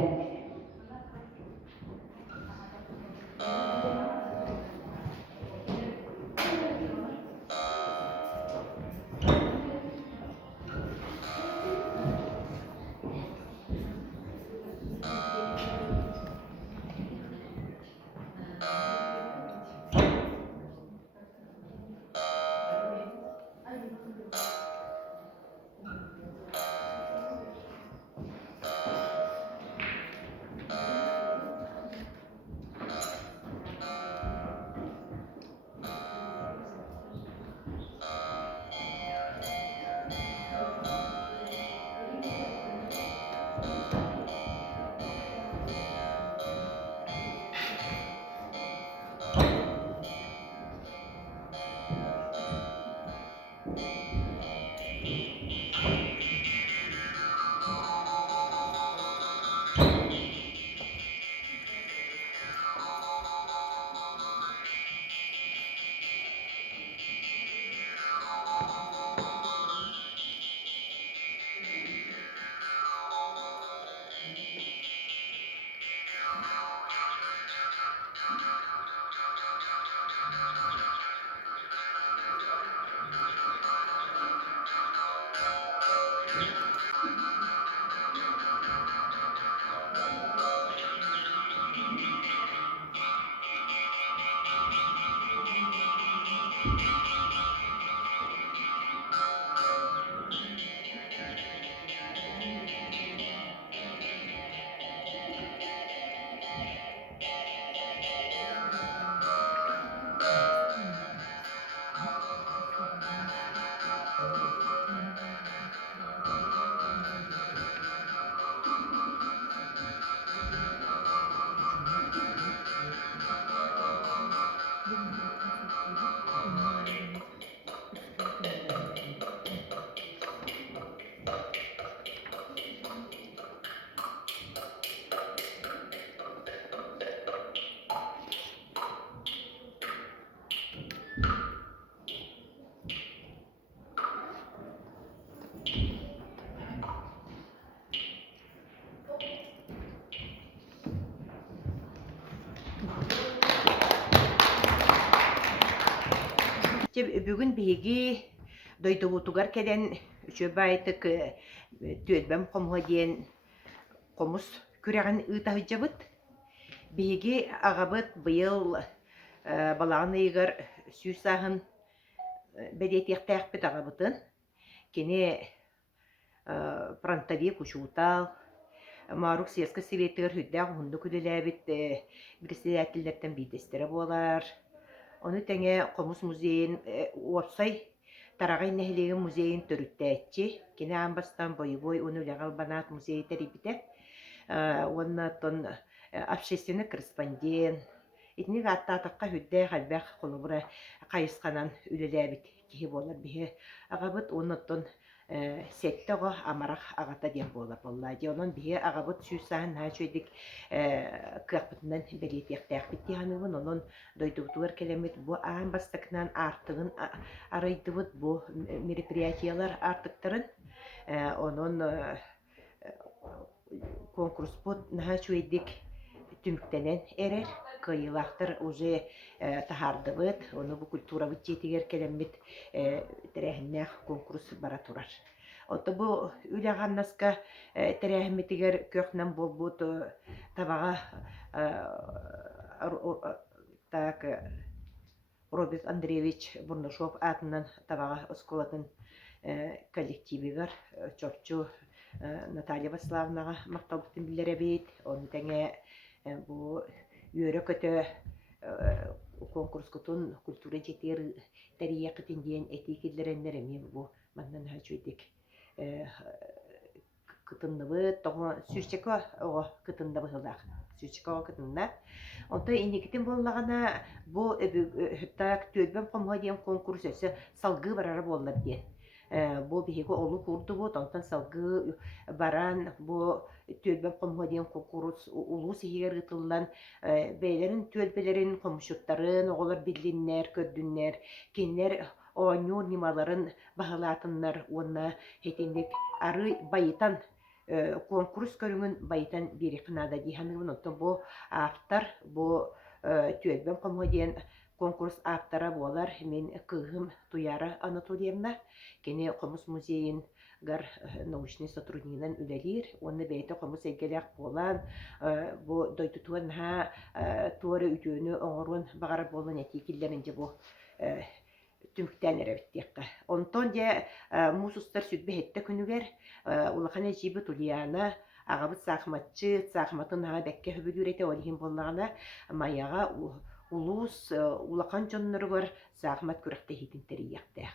Бүгін беги дойдуутугар кеден үчөбайтык төдбем комуа диен комус күрәгән ытаһыҗабыт. Беги агабыт быел баланы егер сүсаһын бедетиэхтээх битагабытын кини фронтовик учуутал Марук сельский советтер хүддәг хунду күлеләбит председательләрдән битестере болар. Оны тәңе Комус музейин уопсай тарагай нәһилеген музейин төрүттәчи. Кини амбастан бойбой оны легал банат музей терибите. Онна тон общественный корреспондент. Итник аттатакка хүддә халбах колубра кайысканан үлеләбит киһи болар бихе. Агабыт оны тон сеттого амарах агата дем болар болла. Дионон бихе агабыт сүйсән хачыдик капытнан белетектәк биттиһаныбын онон дойдуктугар келемит бу амбастакнан артыгын арайдыбыт бу мероприятиялар артыктарын онон конкурс бут хачыдик түмүктенен эрер кыйылактыр уже тахардыбыт, оны бу культура битетигер келемит терехиннех конкурс бара турар. Оты бу үлеганнаска терехимитигер көкнен болбут табага так Роберт Андреевич Бурнушов атынан табага осколатын коллективигер чопчу Наталья Ваславнага макталбытын билеребит, оны теңе бу үйөрө көтө конкурс кутун культура жетер тария кытынден этикиллереннер эми бу маннан хачуйдик кытынныбы того сүчекө ого кытындыбы хылдак сүчекө кытынна онто иникитин боллагана бу так төбөм комгодиен конкурс өсө салгы барары боллар ден бу биһиги олу курду бу тонтан салгы баран бу төбөм комгодиен конкурс улуу сихигер гытыллан бейлерин төбөлөрүн комшуттарын оголор биллиннер көрдүннер кинлер оонюр нималарын баһалаатыннар уонна хетиндик ары байытан конкурс көрүңүн байытан бирикнада диханыбын онтон бу автор бу төбөм комгодиен конкурс автора болар мен кыгым Туяра Анатольевна кене Комус музейин гар научный сотруднигинен үлелир, оны бейте Комус эгелек болан, бу дойтутуан ха туары үтөөнү оңорун багар болан этикиллеринде бу түмүктен эребиттекка. Онтон же мусустар сүтбехетте күнүгер улахана жиби Тулияна агабыт сахматчы, сахматын ха бекке хөбүлүрете олихин боллагана маяга улус улахан жонноргор сахмат күрәхтә хитинтерияктәх.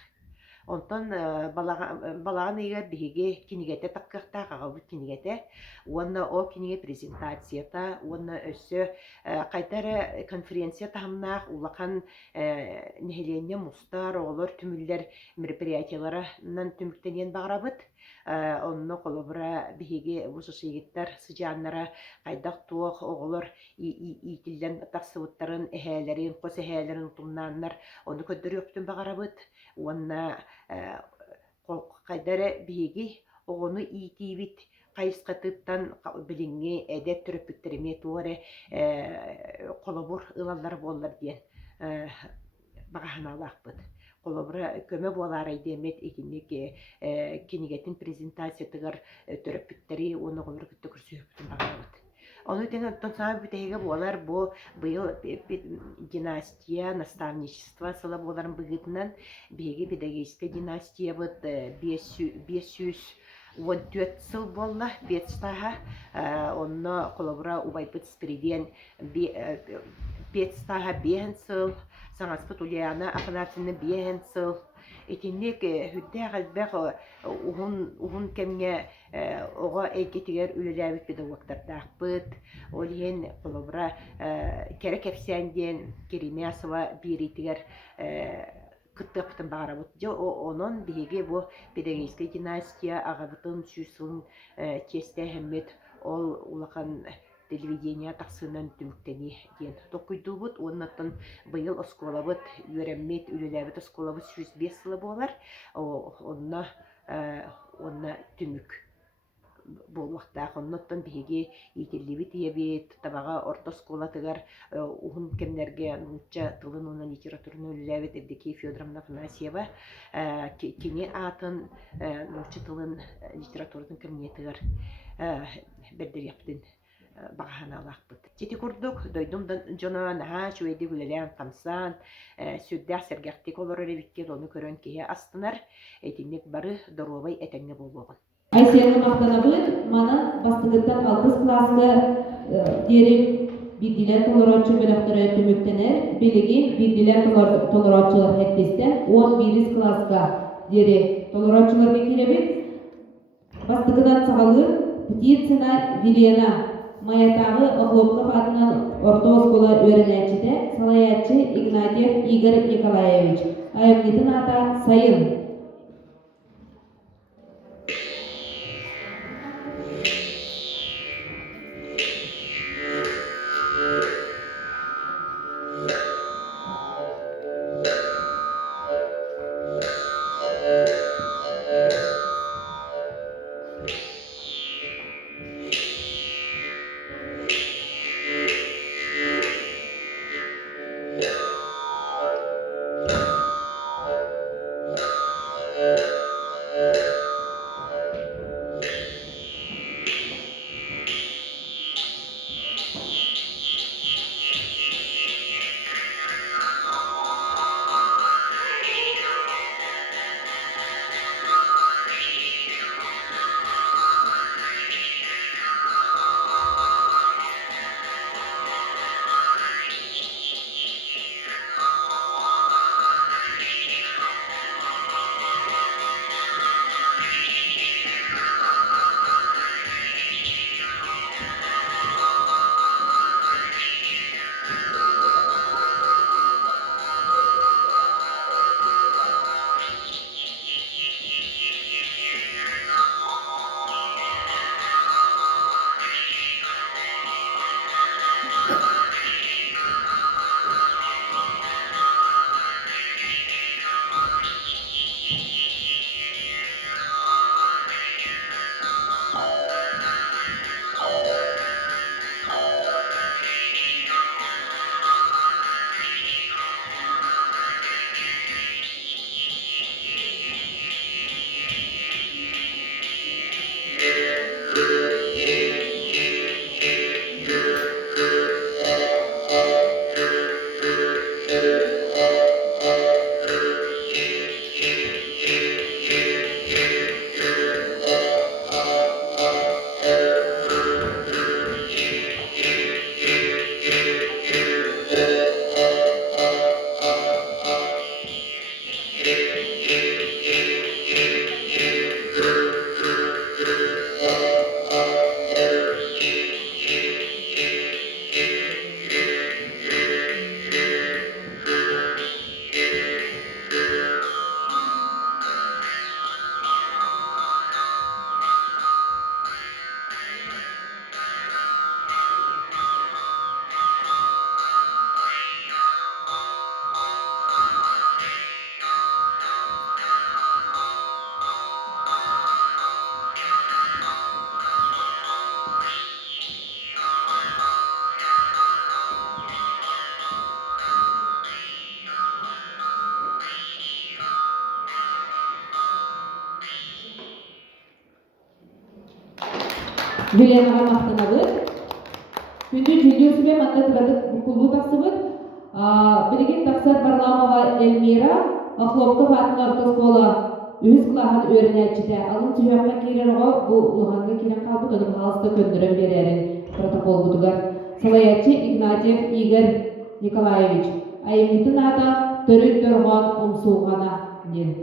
Онтон балаган егер биге кинигете таккакта габыт кинигете, уонна о киниге презентацията, уонна өссө кайтара конференция тамнах улахан нехеленне мустар олор түмүллер мероприятияларынан түмүктенен багарабыт. Онно колобра биге бусусыгиттар сыжаннара кайдак туох оголор итилден таксыбыттарын эхелерин кос эхелерин тумнаннар оны көдөрөптүн багарабыт. Уонна кайдара биги огону итибит кайыскатыттан билинги эдет төрөпүттериме туоре колобур ылаллар боллар диен баганалакпыт. Колобра көмө болар айдемет икинник кинигетин презентациятыгар төрөпүттери оны голор күттө көрсөпүтүн багабыт. Оны теңе тонсаа бүтеге болар бу быйыл династия наставничество сала боларын быгытынан биги педагогическая династия быт 514 сыл болла бетстаха онно колобра убайпыт спириден бетстаха 5 сыл саңаспыт Ульяна Афанасьевна 5 сыл этинник хүддэ галбах ухун кемге ого экетигер үлеләбит педагогтардакпыт олиен колобра керек эпсенден Керемясова биритигер кыттыптын багарабыт же онон биге бу педагогическая династия агабытын сүйсүн честе хэммет ол улахан телевидение таксынан түмүктени диен токуйдубут оннаттан быйыл осколабыт үйрәммет үлеләбит осколабыт 105 сылы болар онна түмүк болуакта оннаттан биге ителибит ебит табага орто сколатыгар ухун кемнерге нуча тылын онна литературны үлеләбит Евдокия Федоровна Афанасьева кини атын нуча тылын литературны кемнетыгар бердер яптын бағаналақпыт. Жеті күрдік, дойдым жона наға шуеди гүлелен қамсан, сүрдәқ сәргәқтік олар әребікке оны көрін кеге астынар, әйтіннек бары дұровай әтәңге болуғын. Айсенгі мақтанабын, мана бастығыттан 6 классы дері бидилер толоротчу бөлөктөрө төмөктенер, билигин бидилер толоротчулар хеттестен 11 класска дери толоротчуларга киребит. Бастыгынан сагалыр птицына Вилена Маятагы Охлопков атынан орто школа өөрөнөчүдө Салаячы Игнатьев Игорь Николаевич. Айымнитин ата Сайын. Вилена мақтанабыт. Күнді жүлдесіме манда тұрадық бұқылу тақсыбыт. Білеген тақсар Барламова Эльмира, Охлопков атының орта школа өз қылағын өрін әтчіде. Алын түйаққа керер оға бұл ұлғанға керен қалбыт оның қалысты көндірін берерін протокол бұдығар. Салаячы Игнатьев Игорь Николаевич. Айымнитін ата түрік дөрған ұмсуғана ден.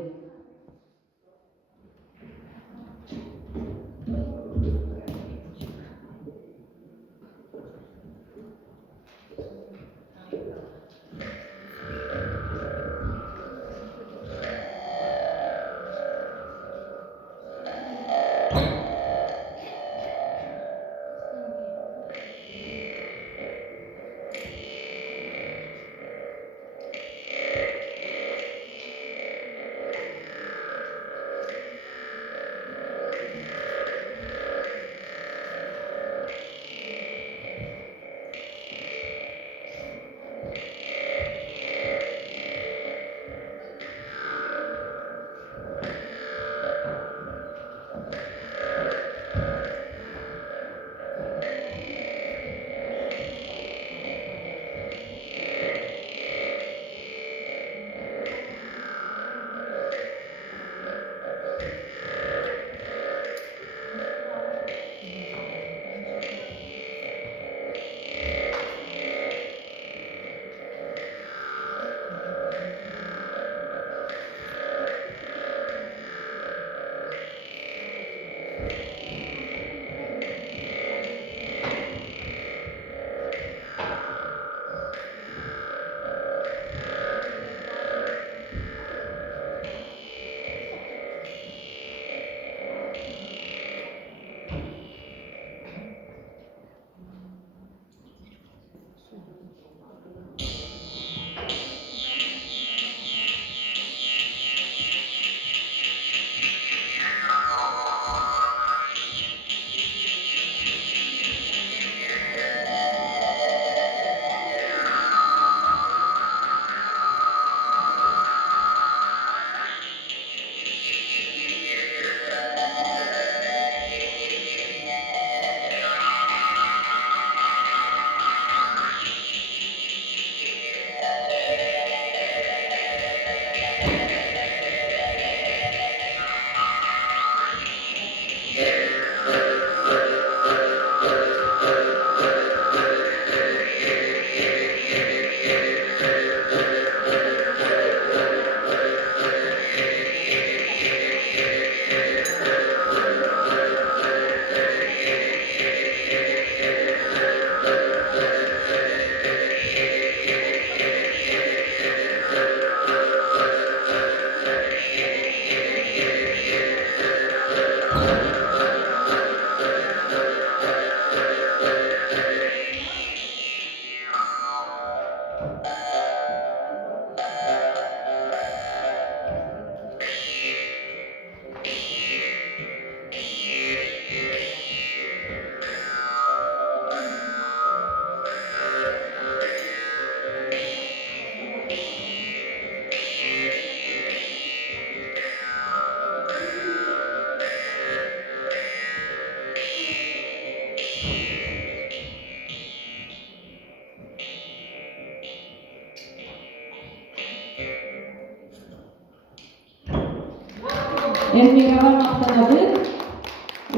Elmiraga maqtanabın.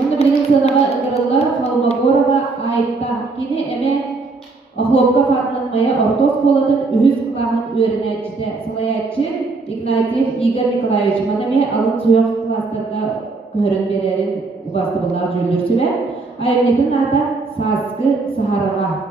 Onu bilgin sanaga ıngırıllar Halmagorova aytta kini eme Oxlopka fatlanmaya ortos koladın ühüz kılağın öğrenecide salayatçı Ignatiev Igor Nikolaevich maname alın suyoq klaslarda körün bererin ubastı bullağı jüllürsü ve ayımnetin ata Saskı Saharaga.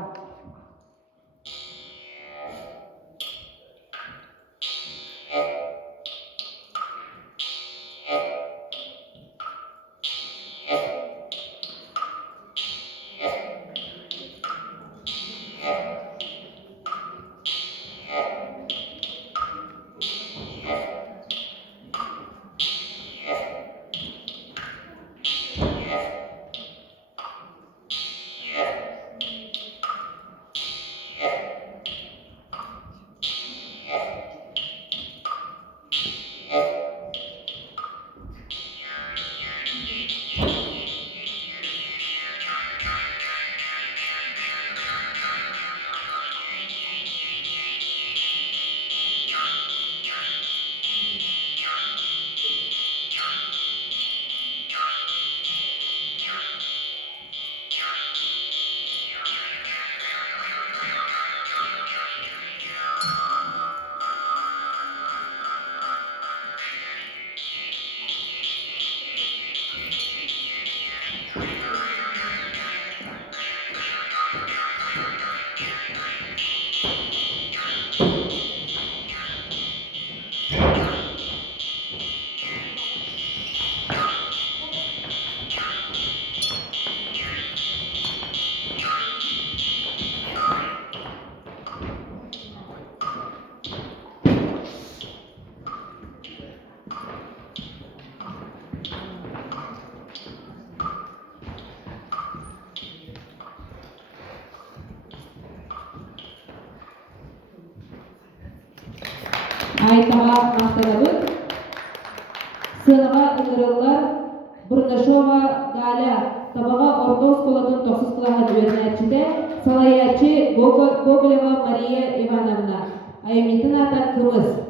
Aytağa maqtanabın. Sığınağa ıngırıllar Burnaşova Gala tabağa ortos koladın toksuz kılağın öğrenecide salayatçı Gogoleva Maria Ivanovna. Ayımnetin ata Kımız.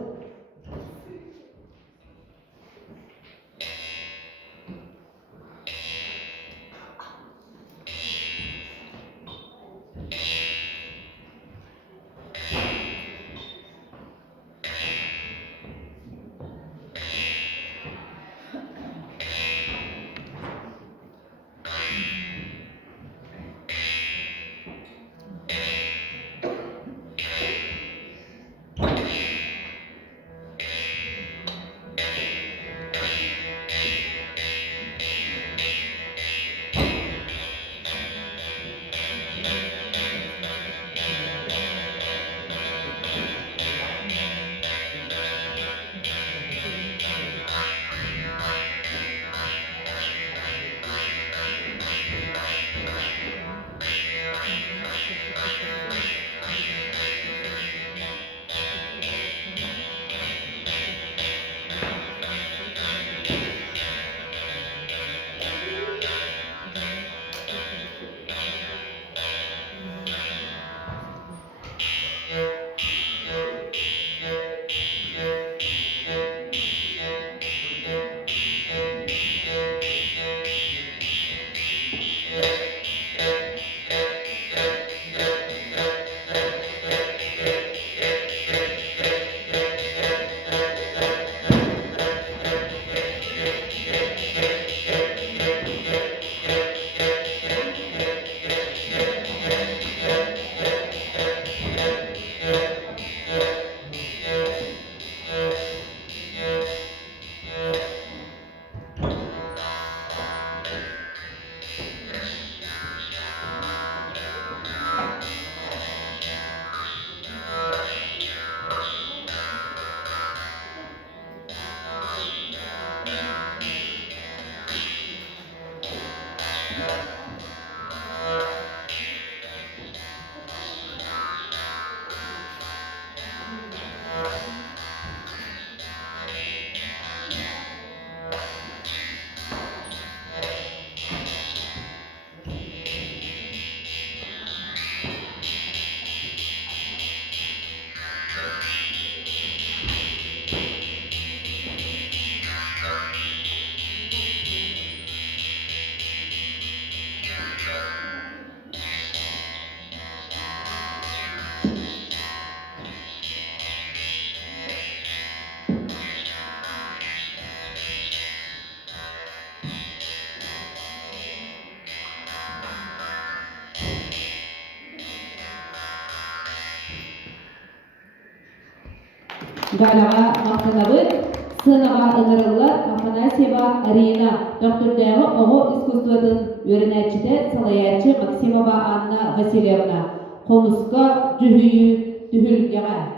Galaga Mahtanabıt, Sığınaga ıngırıllar Афанасьева Арина, Дöktürdägi ogo iskustuwatyn öğrenäçide Salaýatçy Maksimova Anna Васильевна, Komuska Jühüýü Dühülgeňe.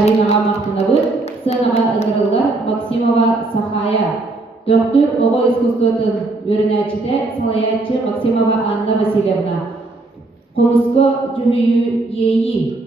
Arinaga Mahtanabıt, Sığınaga ıngırıllar Maksimova Sahaya, Döktür ogo iskustuwatyn öğrenäçide Salaýatçy Maksimova Anna Васильевна, Komuska Jühüýü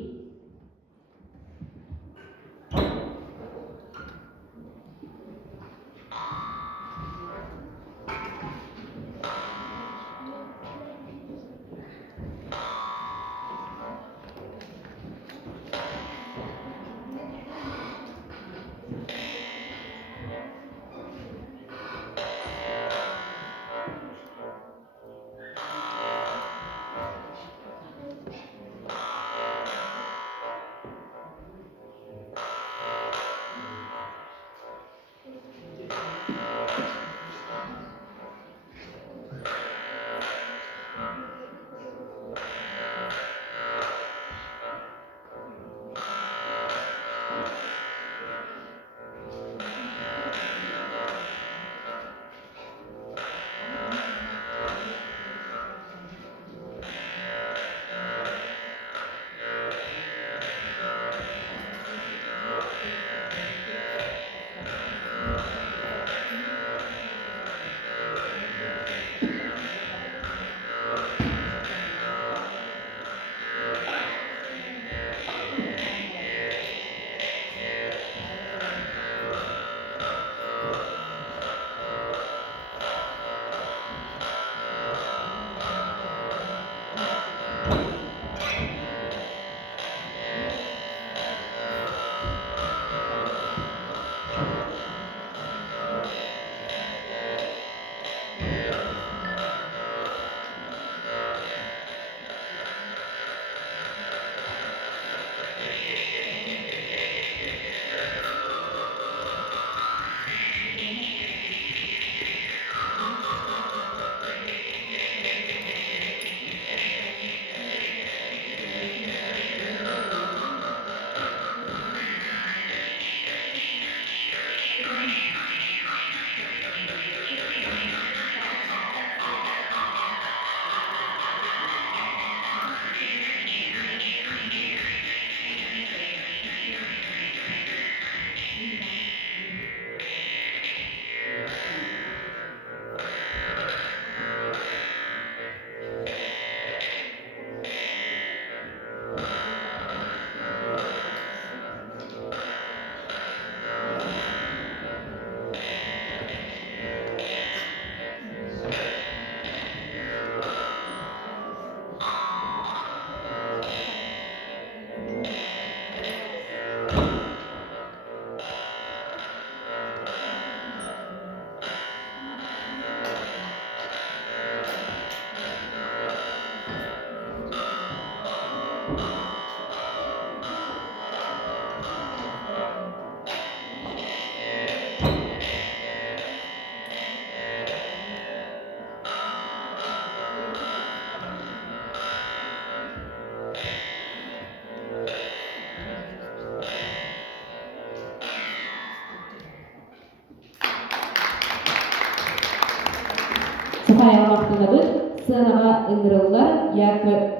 Сухая вақтығыдық сценаға ыңғырылар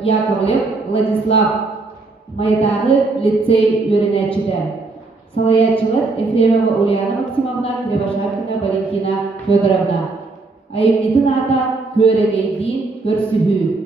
Яковлев Владислав Майдағы лицей өрінәтшіді. Салаятчылар Ефремова Ульяна Максимовна, Кривошапкина Валентина Федоровна. Айымнитын ата көрегейден көрсүхүү.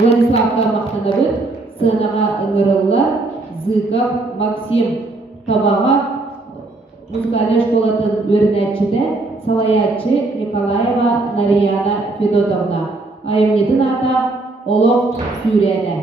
Владиславка мақтанабыт, сынаға ыңырылла, Зыков Максим Табаға музыкальный школатын өрнәтчіде Салаятчы Николаева Нарияна Федотовна. Айымнетін ата Олоқ Сүйрене.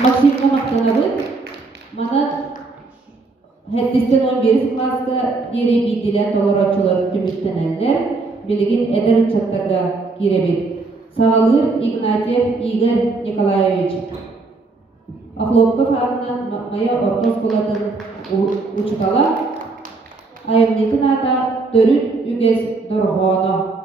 Максимка мақтанабыт, мана хәттістен 11 класска ері бейділер толырачылар түмістенәлдер, білігін әдір чаттарға керебет. Сағалыр Игнатьев Игорь Николаевич. Ахлопков Анна Моя орта школатын учитала. Айымнетін ата Төрүт Үгес Дорғоно.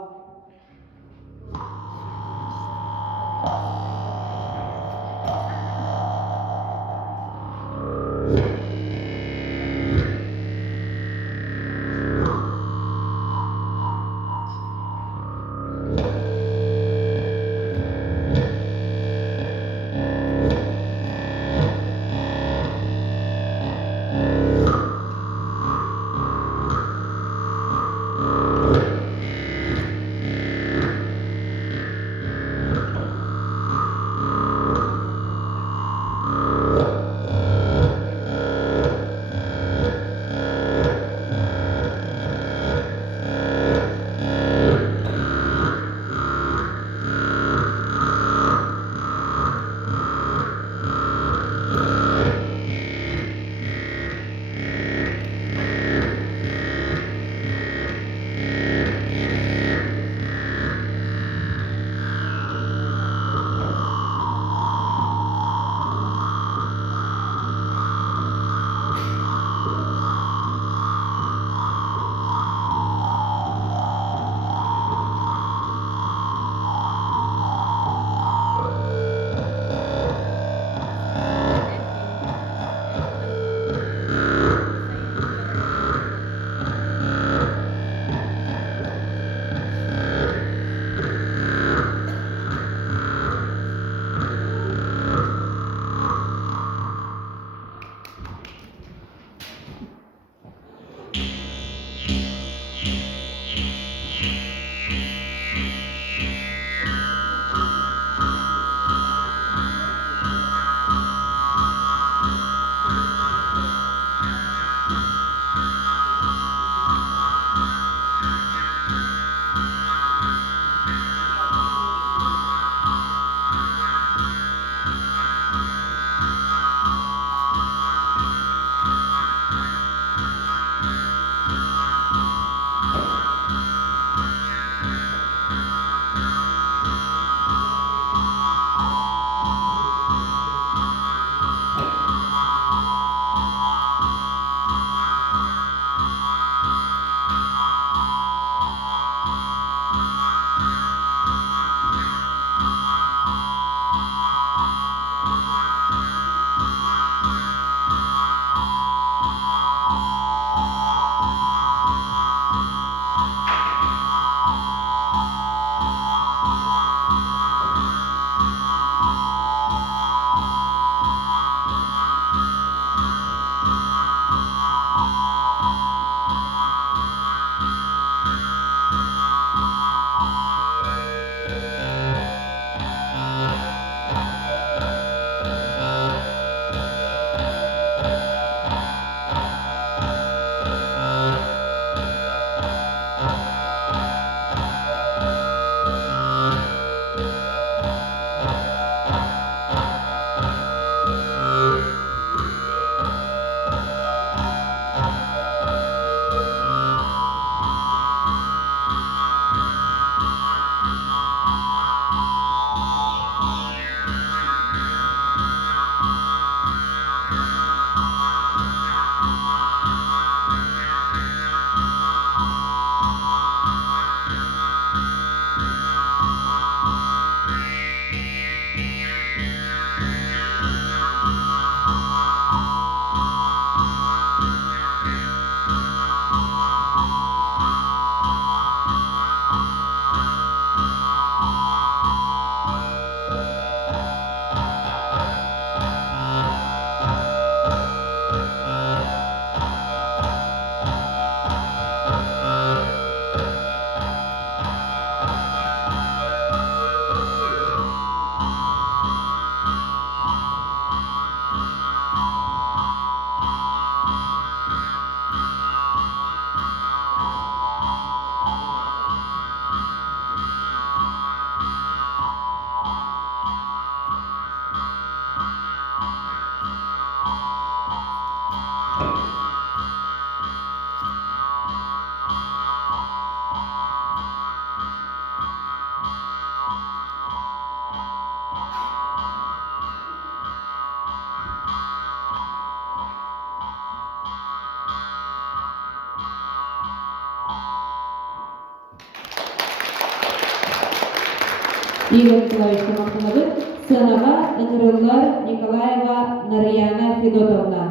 Игорь Николаевич Махмудов, сынаға Ыңырыллар Николаева Нарияна Федотовна.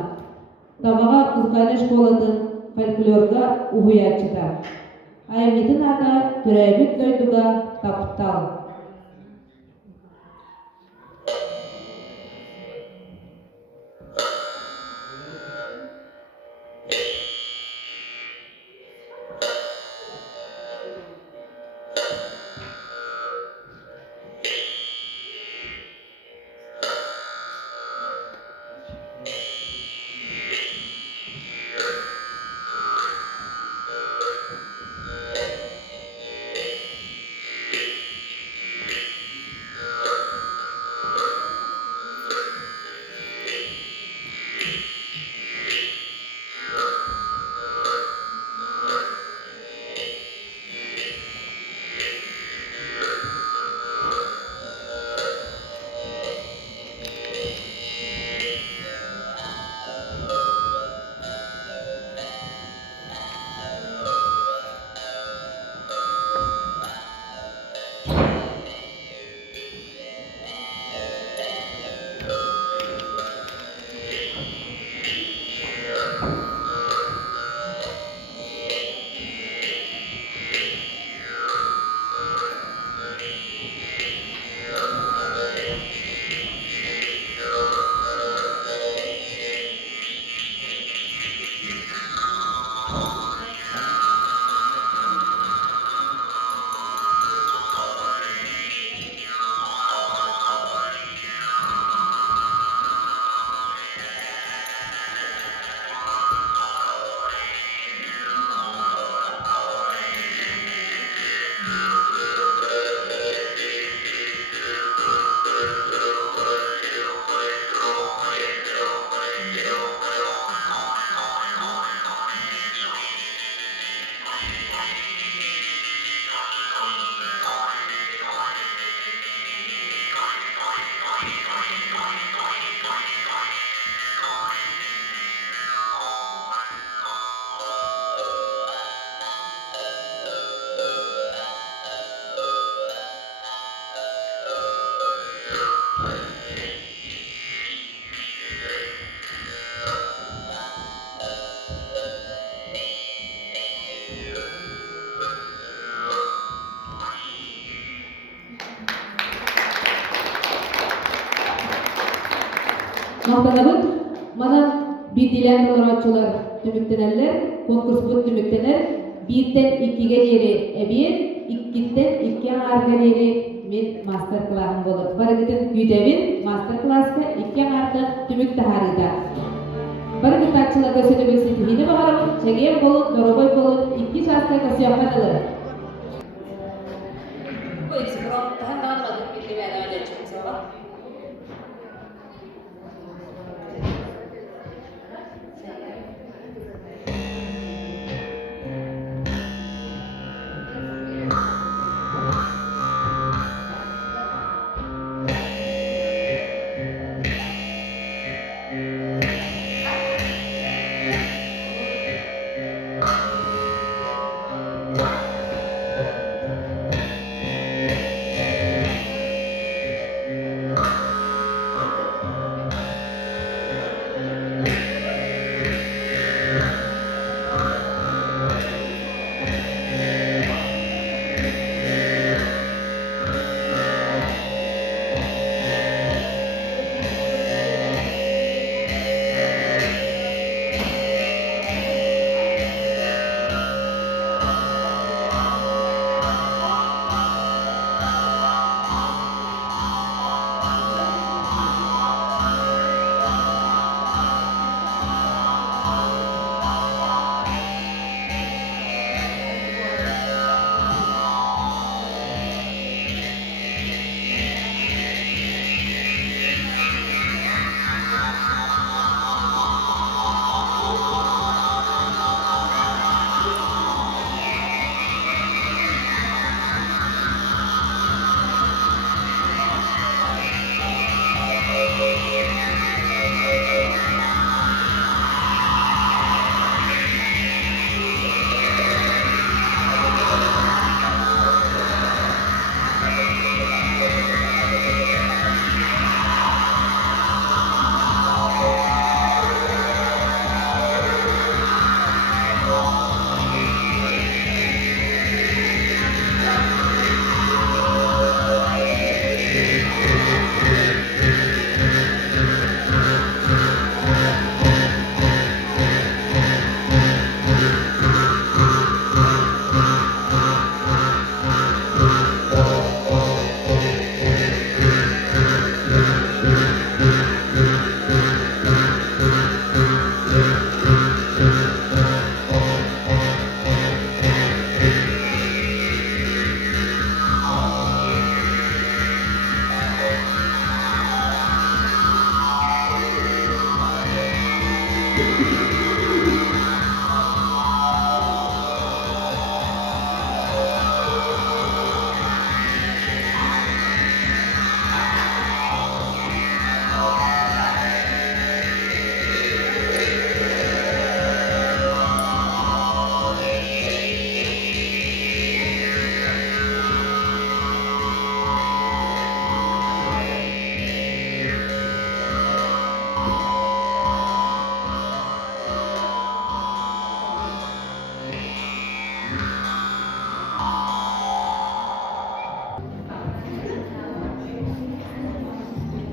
Табаға музыкальный школатын фольклорга угуячыда. Аймитин ата түрәбит дойдуга таптал. Мақтанабыт, манан бирдилен толорочулар түмүктенелер, конкурс бут түмүктенер, 1-тен 2-ге жери эбир, 2-тен 2-ге арга жери мен мастер-классым болот. Барыгытын күйдебин мастер-класска 2-ге арга түмүк тахарыда. Барыгыт атчылар көсөтө билсин тихини багарабын, чегем болот, доробой болот, 2 шаста көсөйөкканылы. Койсы, бұрын таханданмадық билді бәді өдечім соға.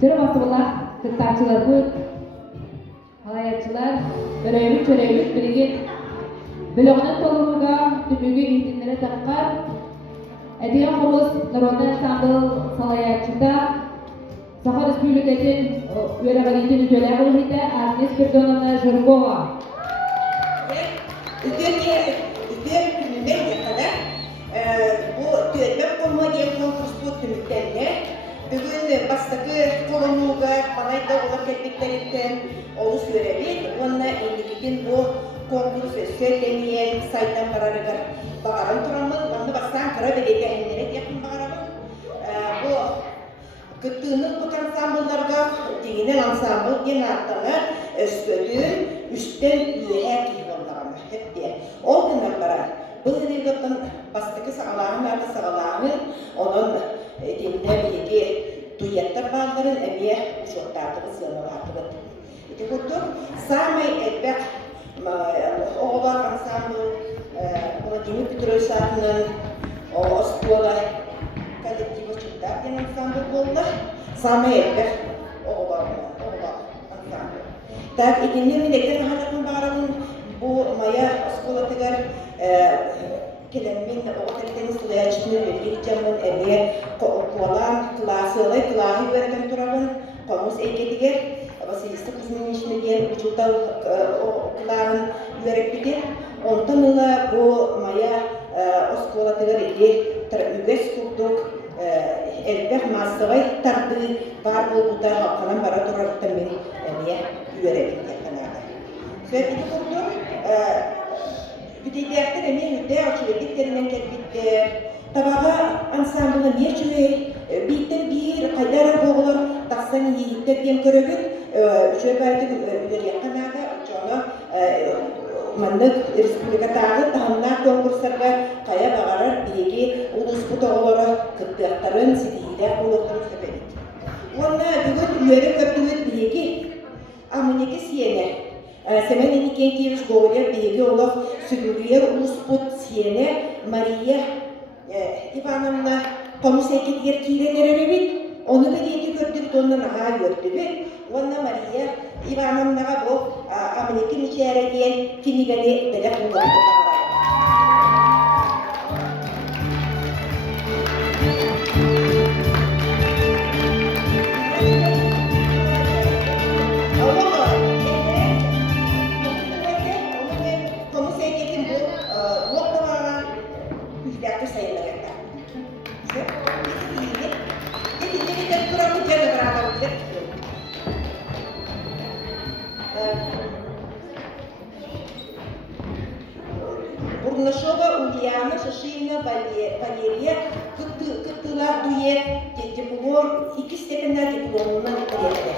Jere basıbıllah, tıttaçılar bu, halayatçılar, örevlik çörevlik bilgin, bloğunun toluğuga, tümügü ihdinlere takkar, Ediyen Kuruz, Narodna Ensemble salayatçıda, Saha Respublikatin üyele valitin üyeler olhide, Agnes Perdonana Jurgova. Üzdür gününden kadar bu tüyetmek olma diye konkurs bu tümüklerine bugün bastaki kolumuğu banayda olan tekniklerden olus görevi. Onunla ilgili bu konkurs söylemeyen saytan kararıgar bağırın turamın. Onu bastan kara belediye enlere yakın bağırın. Bu kıttığının bu ansambullarga deginen ansambul gen arttana ösködüğün üstten üyeher kıyıvallarına hep diye. O günler bara bu hırıgatın bastaki sağlağın arda sağlağın onun dinle bilgi duyetler bağların emiye uçortardığı sığınalardığı. İti kutu sağmay etbek oğlar ansambul buna Dimi Petrosat'ın o Oskola коллектива читателен ансамбль болды. Самый этбек оғлар ансамбль. Так, икеннен мен экен хататын бағарабын bu maya skolatıgar kelemmin oğatıkteni sulayacının vergeyeceğimin eme kualan klahı verken turabın komus eyketiger Vasilistik kızının işine diyen uçukta klahın verip bitir. Ondan ıla bu maya skolatıgar eki üges kurduk elbek masıvay tardı var bu da halkanan bara turabıktan beni emeye üyerebin yakınlarda. Söyle bir kurduk Büteylerden emeye hüdde açıverdiklerinden kelbitti. Tabağa ansamblı niye çöğe bitten bir kaylara boğulur taksan yiğitler diyen körögün şöyle baydı yakınlarda çoğunu Mandık Respublika tağı tahanlar konkurslarga kaya bağırır diyegi ulus butoğuları kıttıqların sidihiler olukları söbedik. Onda bugün üyeri köptüğü diyegi amıneki siyene Semen eniken kiriş goğuler diyegi oluk sübürüyer ulus but siyene Maria Ivanovna komus eketger kireler örebit. Onu da diyegi köptüğü ondan aha gördübü. Onda Maria Ivanovna'ga bu amıneki içeri diyen kinigani belek olukları Бурнашова Ульяна, Шашина, Валерия, кыттылар дует, диплом, 2 степенде дипломунан берди.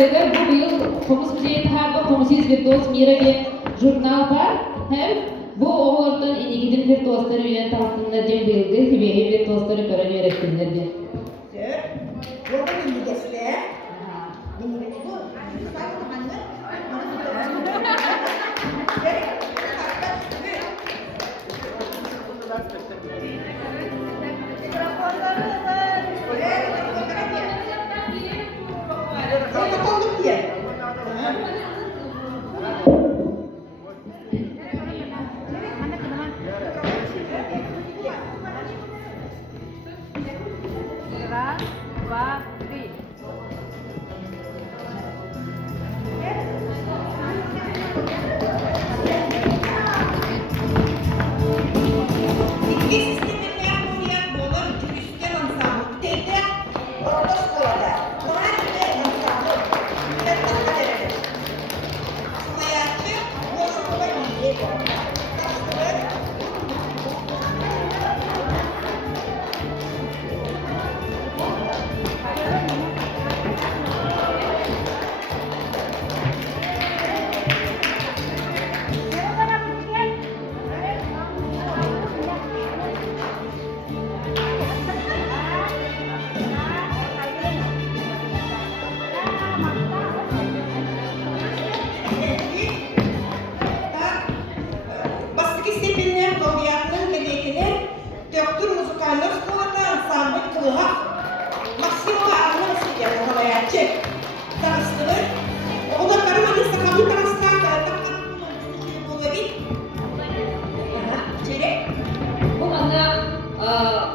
Сырыгар bu yıl Komuz Müzeyi Taharda Komuzsiz Virtuoz Mira diye jurnal var. Hem bu oğullardan inigidin virtuozları üyen tahtınlar diye bilgi, hibeyi virtuozları gören öğretmenler diye. Burada bilgisiler. Bilgisi bu.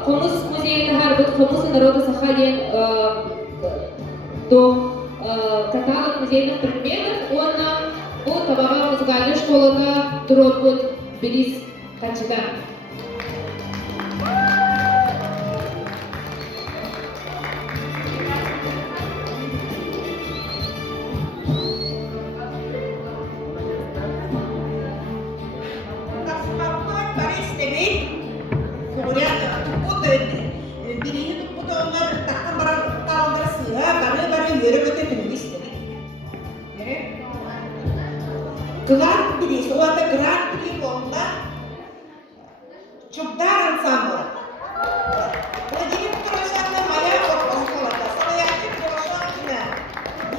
Komuz Müzeyi Taharda Komuz Народа Сахалин до каталог музейных предметов, он bu tabağa muzikali şkolada durup bilis kaçıda. Grand Prix, o anda Grand Prix konuda Çubdar ansamblı. Владимир Порошенко моя школа, настоящий Порошенко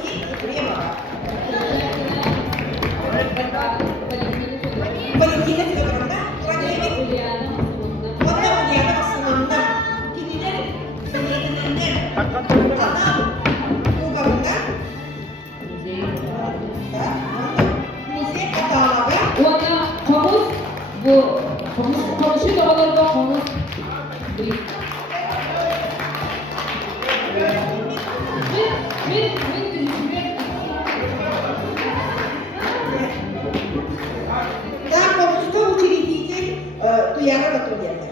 и Кремова. Валентина Федоровна, Владимир, Ольга Ульяна Османовна, Кирилл Сергеевна, Анна Уговна, Ona komuz bu komşu dağlarda komuz bir Да, коммунистический учредитель Туяра Батурьяна.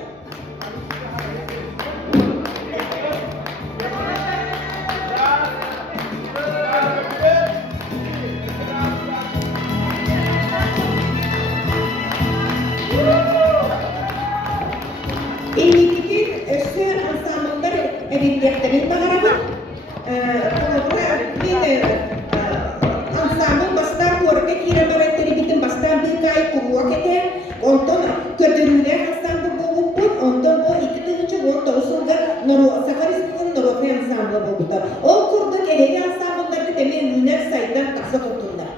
Emniyetin üstü ansambllar edebiyatların bağırımı. Bir ansambl bastan korku kiremeretleri bitim bastan bir kay kuruak eder. Ondan kötürüler ansambl bulup ondan o iki tığıcı on doğusunga Sakaristik'in Norofi ansambl buluplar. O kurduk edebi ansamblları demin Lüner sayıdan kasa tuttular.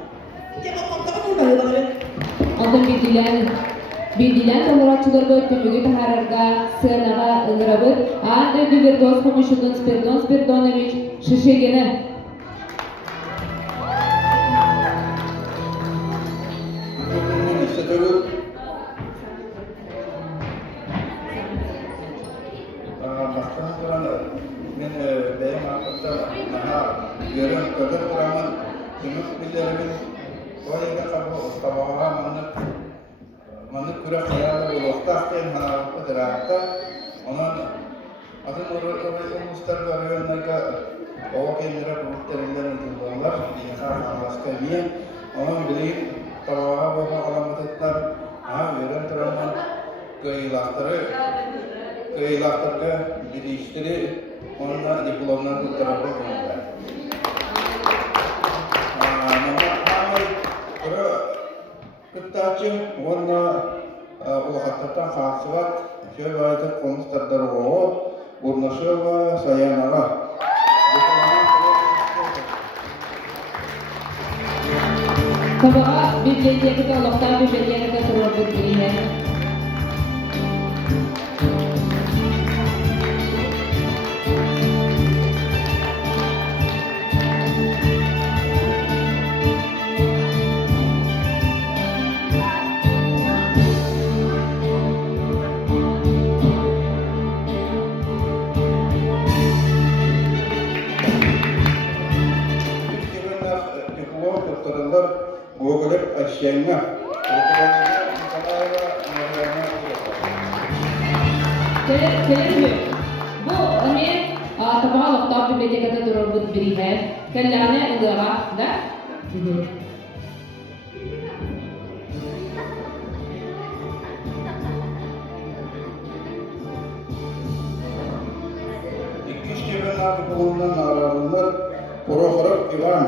ondan bildilen tamaratçılar bölümü tahararga sığınağa ıngırabı anda bir virtuoz komşudan Spiridon Spiridonoviç Şişegene. Men benim arkadaşlar görün kadar kuramın tümük billerimin oraya tabağa manık kura hayalde buluştakken hanarlıklı diratta onun adın oraya uluslar görüyorlar o kendine bulutlarından ödülüyorlar diyekar anlaşka niye onun bileyim tabağa boğa alamet etler görün kuramın kıyılaktırga girişleri onunla diplomlarını tarafı koyuyorlar. Тачы, онна улахаттан қалсыват, шөп айтып қоныстардар оғы, бұрнышыға саянаға. Табаға библиотекада олықтар библиотекада тұрып білдірейі. Оғылып әшейіні. Келесі, бұл әме табаға олықтар библиотекада тұрып білдірейі. Кәлләне ұлыға, да? İki işleven adı bulunan aralığında Prokhorov Ivan.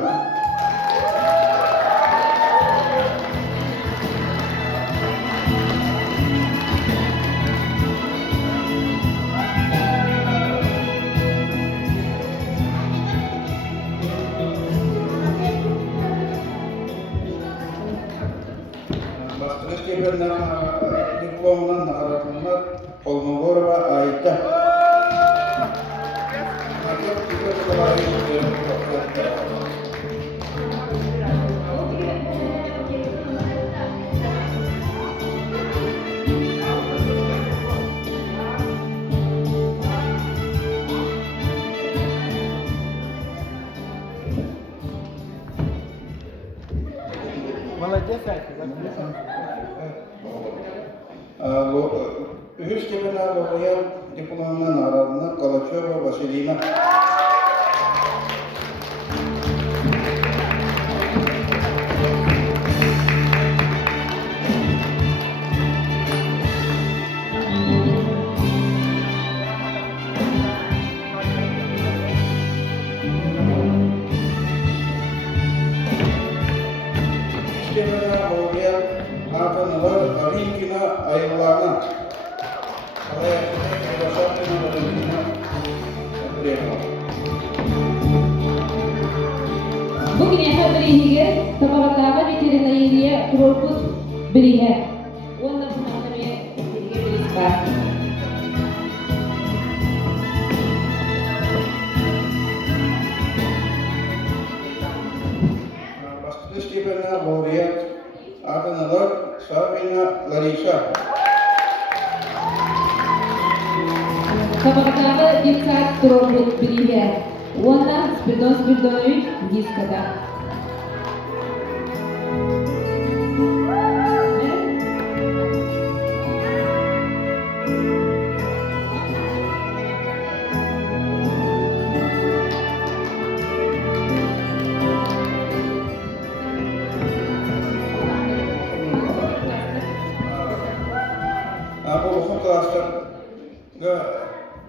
Başka işlevenler diplomundan aralığında Kolmogorova Ayta. Молодец, Альфа. Üç kebine doğuyan diplomanın aralığında Kalaçova Vasilina. Üç kebine doğuyan Atanılar Alinkina Ayılana. Bugün ehe biriyige tabağatağı veterinariye turuput birihe. Onda bunlarla bir birisi var. Başka stipendine laureat Atanılar Sabina Larisa. Tabağatağı dikkat turuput birihe. Onda Spirdonovic Diskada. Bu okul klaslarında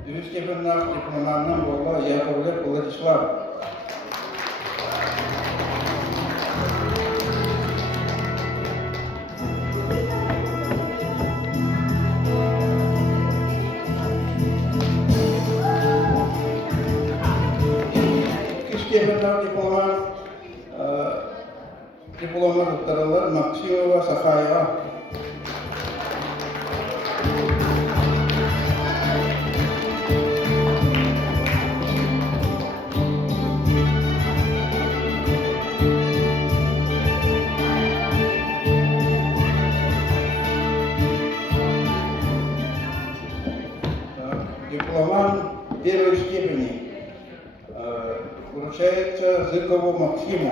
üst kefenler diplomandan bolla Yakovlev Vladislav. Üst kefenler diploma doktoralar Maksimova Sakhayeva. Дипломан первой степени вручается Зыкову Максиму.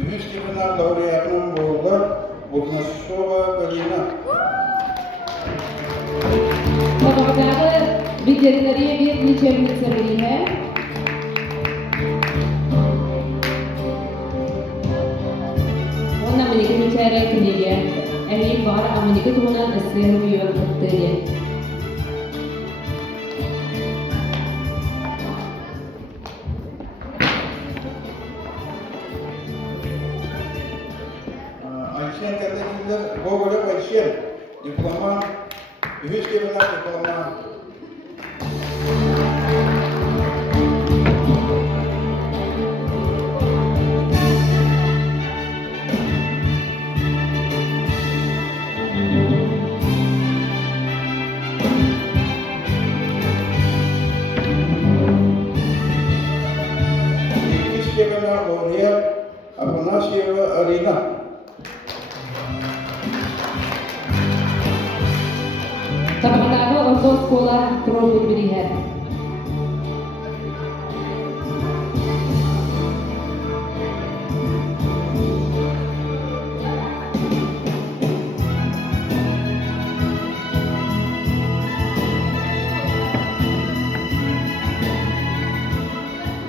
Üç stipendler laureatının boğulu Бурнашова Галина. Tabağatağı veterinariye bir literatüre birihe. Aniki tuhunan ısrarı bir yol muhtemelen. Ayşen kardeşimler, bu böyle Ayşen. Diploma, üç kebeler diploma. Üç kebeler oraya, Афанасьева Арина. Tabaqadagi orta skola Turobut Birihe.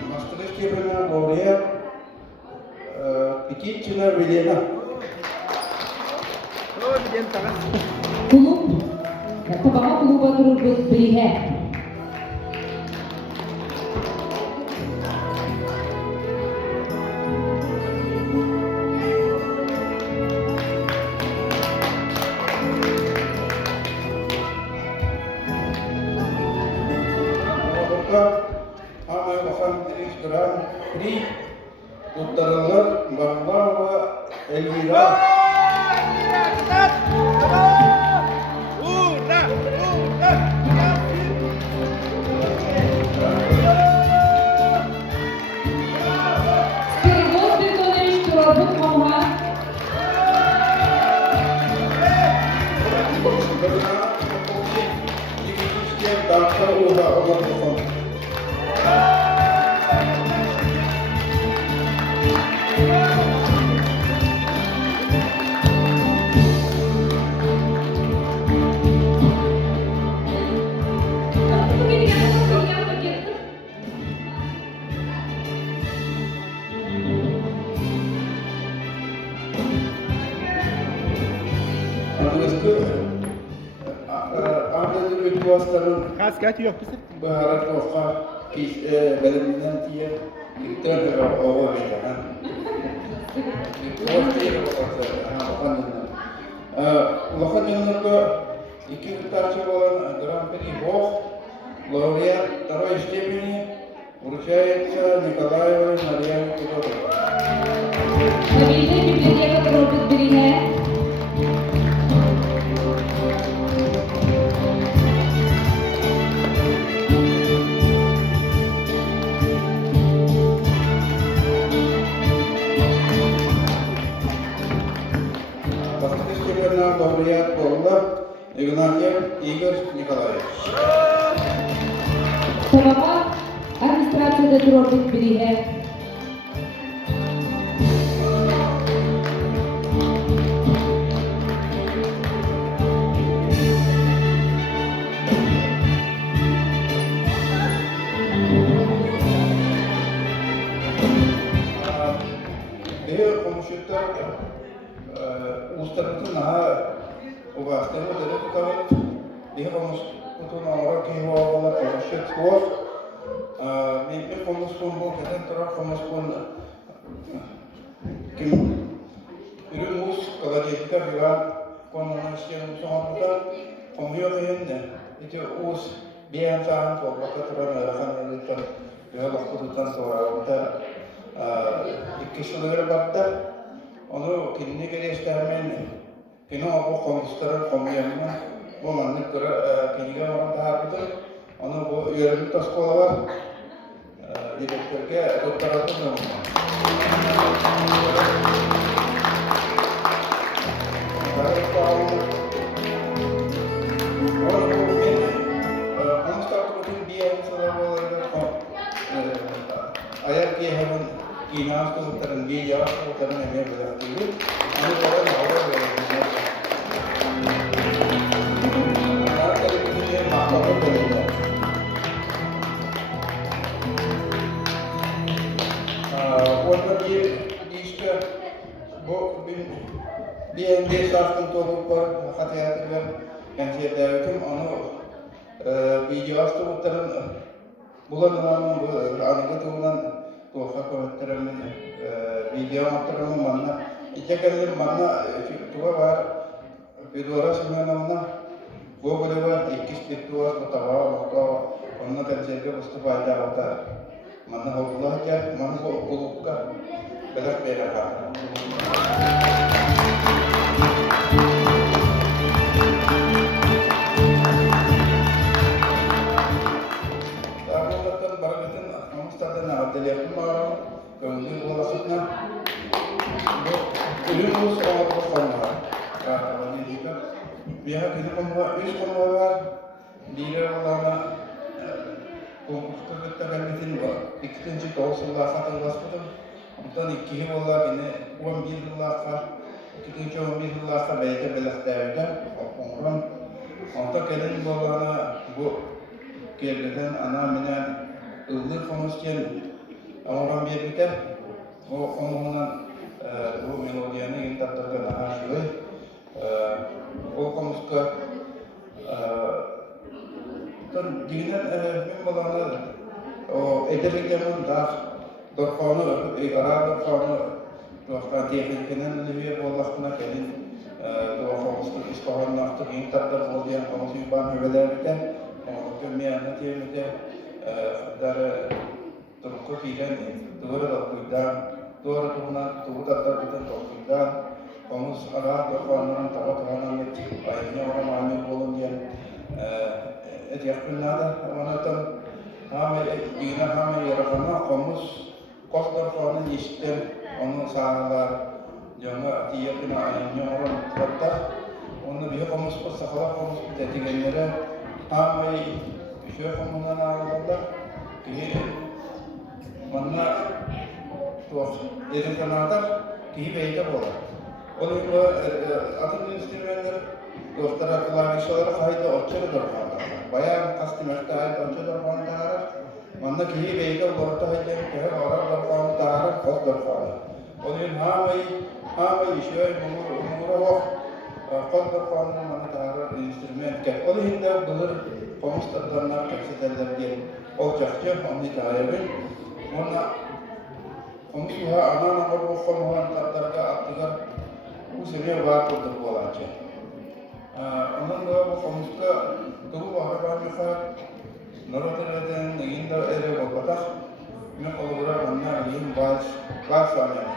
Мастерс kebeler oraya, Пикитчина Велена. Kulub, tabaqa kluba Turobut Birihe. Orada ama bakan Grand Prix Uttaralar Bahmarova Elvira. Spiridos Betonovich Turobut Mohan. Sebenarnya Kokosi Division Daksa Uha Omar Bofon. Ada bir tuasların Kaskat yok bizim. baharat oka belirlenen diye iktar ve ova veya. Tuas diye bakan yanında iki tarafı olan Grand Prix Бог laureat второй степени вручается Николаевой Мария Федоровна. Мобильная библиотека Turobut Birihe. Мастерс kebeler laureat Павла Игнатьев Игорь Николаевич. Tabaqa administratsiyada Turobut Birihe. Değer komşular uluslararası naha uğraştığını da tutarıp değer komşular olarak kıyıvalar komşu tutar. Mimpi komşular bu kadar taraf komşular kim ürün us kalacaklar filan konuşuyor sonra komşuyor yani itu us biasa toprak turan akan itu ya waktu tutan sonra orada ikişleri baktı. Onu kendi göstermen, kino bu konuşturan komyanın bu mantıkları kendi orang tahakküdür. Onu bu yönelik taskola var. Direktörge doktoratı da Onu bu konuşturan bir yanı ayak ki hemen kinas ko taran di ya ko taran eme berarti itu ini orang awal dari Karena dari dunia makhluk berbeda. Wonder ye işte bu bir desa untuk per hati kendilerinin onu videosu tutarın bulanılan bu anıgı tuğulan tuğha koyutlarımın video atlarımın manna İçekelim manna tuğa var videolara sunanımına bu böyle var ikis bituğa tutava vakta onunla kendilerine Mustafa Dağı'da manna Allah ya manna olukka belak belak Telefon var, kemudian ulasnya, ini harus orang bersama. Kalau ini juga, biar kita pembawa dia lama kita kan bikin ikhtiar juga usaha kata usaha itu nikih wala ini uang bilah kita cuma bilah baca belah tahu orang untuk kalian bawa bu kalian anak mana ulu komusian orang biasa oh komunan bu melodianya kita terkenal juga oh komuska kan jinan memang oh edernya pun dah dorfano arah dorfano dorfan tiap kenan lebih boleh kena kenin dorfan sekolah nak tu kita terboleh kamu simpan beberapa kemudian nanti dari turku kiran dua tuhna terbukan turkudan kamu arah dorfano tahu tahanan itu akhirnya orang ramai bolong dia يقول هذا ونتم هامل إينا هامل يرفعنا قمص قصدر فانا يشتم أنو سالار جمع تيابنا عيني أوران تبتا أنو بيه قمص قصخلا قمص بتاتيغنيرا هامل يشوف منا نعرضا كيه منا توف إذن كنادر كيه بيتا بولا ولكن أتم نستمر دوسترا kulamışlara fayda orçları dorfanda. Bayan kastimestayı orçı dorfanda. Manna kihi beyde orta hacem kehe orar dorfanda, kos dorfanda. Onun hamay işoy mumura vok kos dorfanda manna tarı instrument ke. Onun hinde bulur komustadlarına kapsederler diye. Olacakça onu tarihim. Manna komustuha ana namur vokkomuhan tatlarga attıgar bu seviye var kurdur bu olacak. Onun da bu konuda dolu bahar mesela Naroder'den yine de ere batak ne olur anlar yine var sanıyor.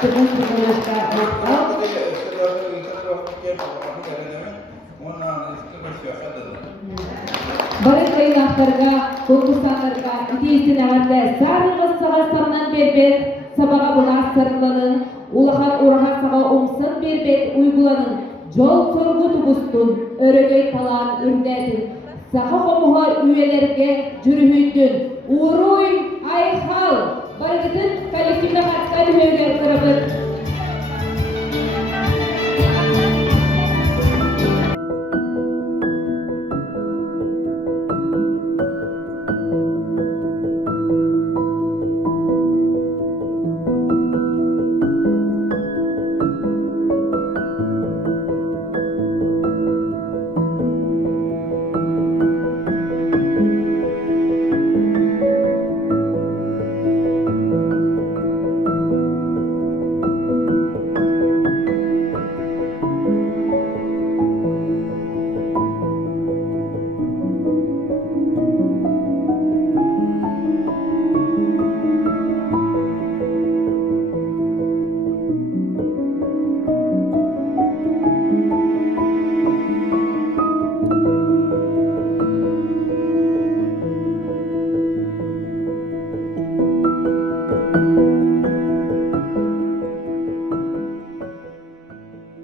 Tugul tuguluşta maqsal. Barın kayınaklarga, konkursanlarga, itiyisin ağırda sarılığız sağasamdan berbet, sabağa bular sarılanın, ulahan urahan sağa omsun berbet uygulanın, jol sorgu tugustun, örögey talan ürdedin, sağa homuha üyelerge jürühüydün, uğruy, ayhal, barıgıtın kolektivle hatta üyeler kırabıt,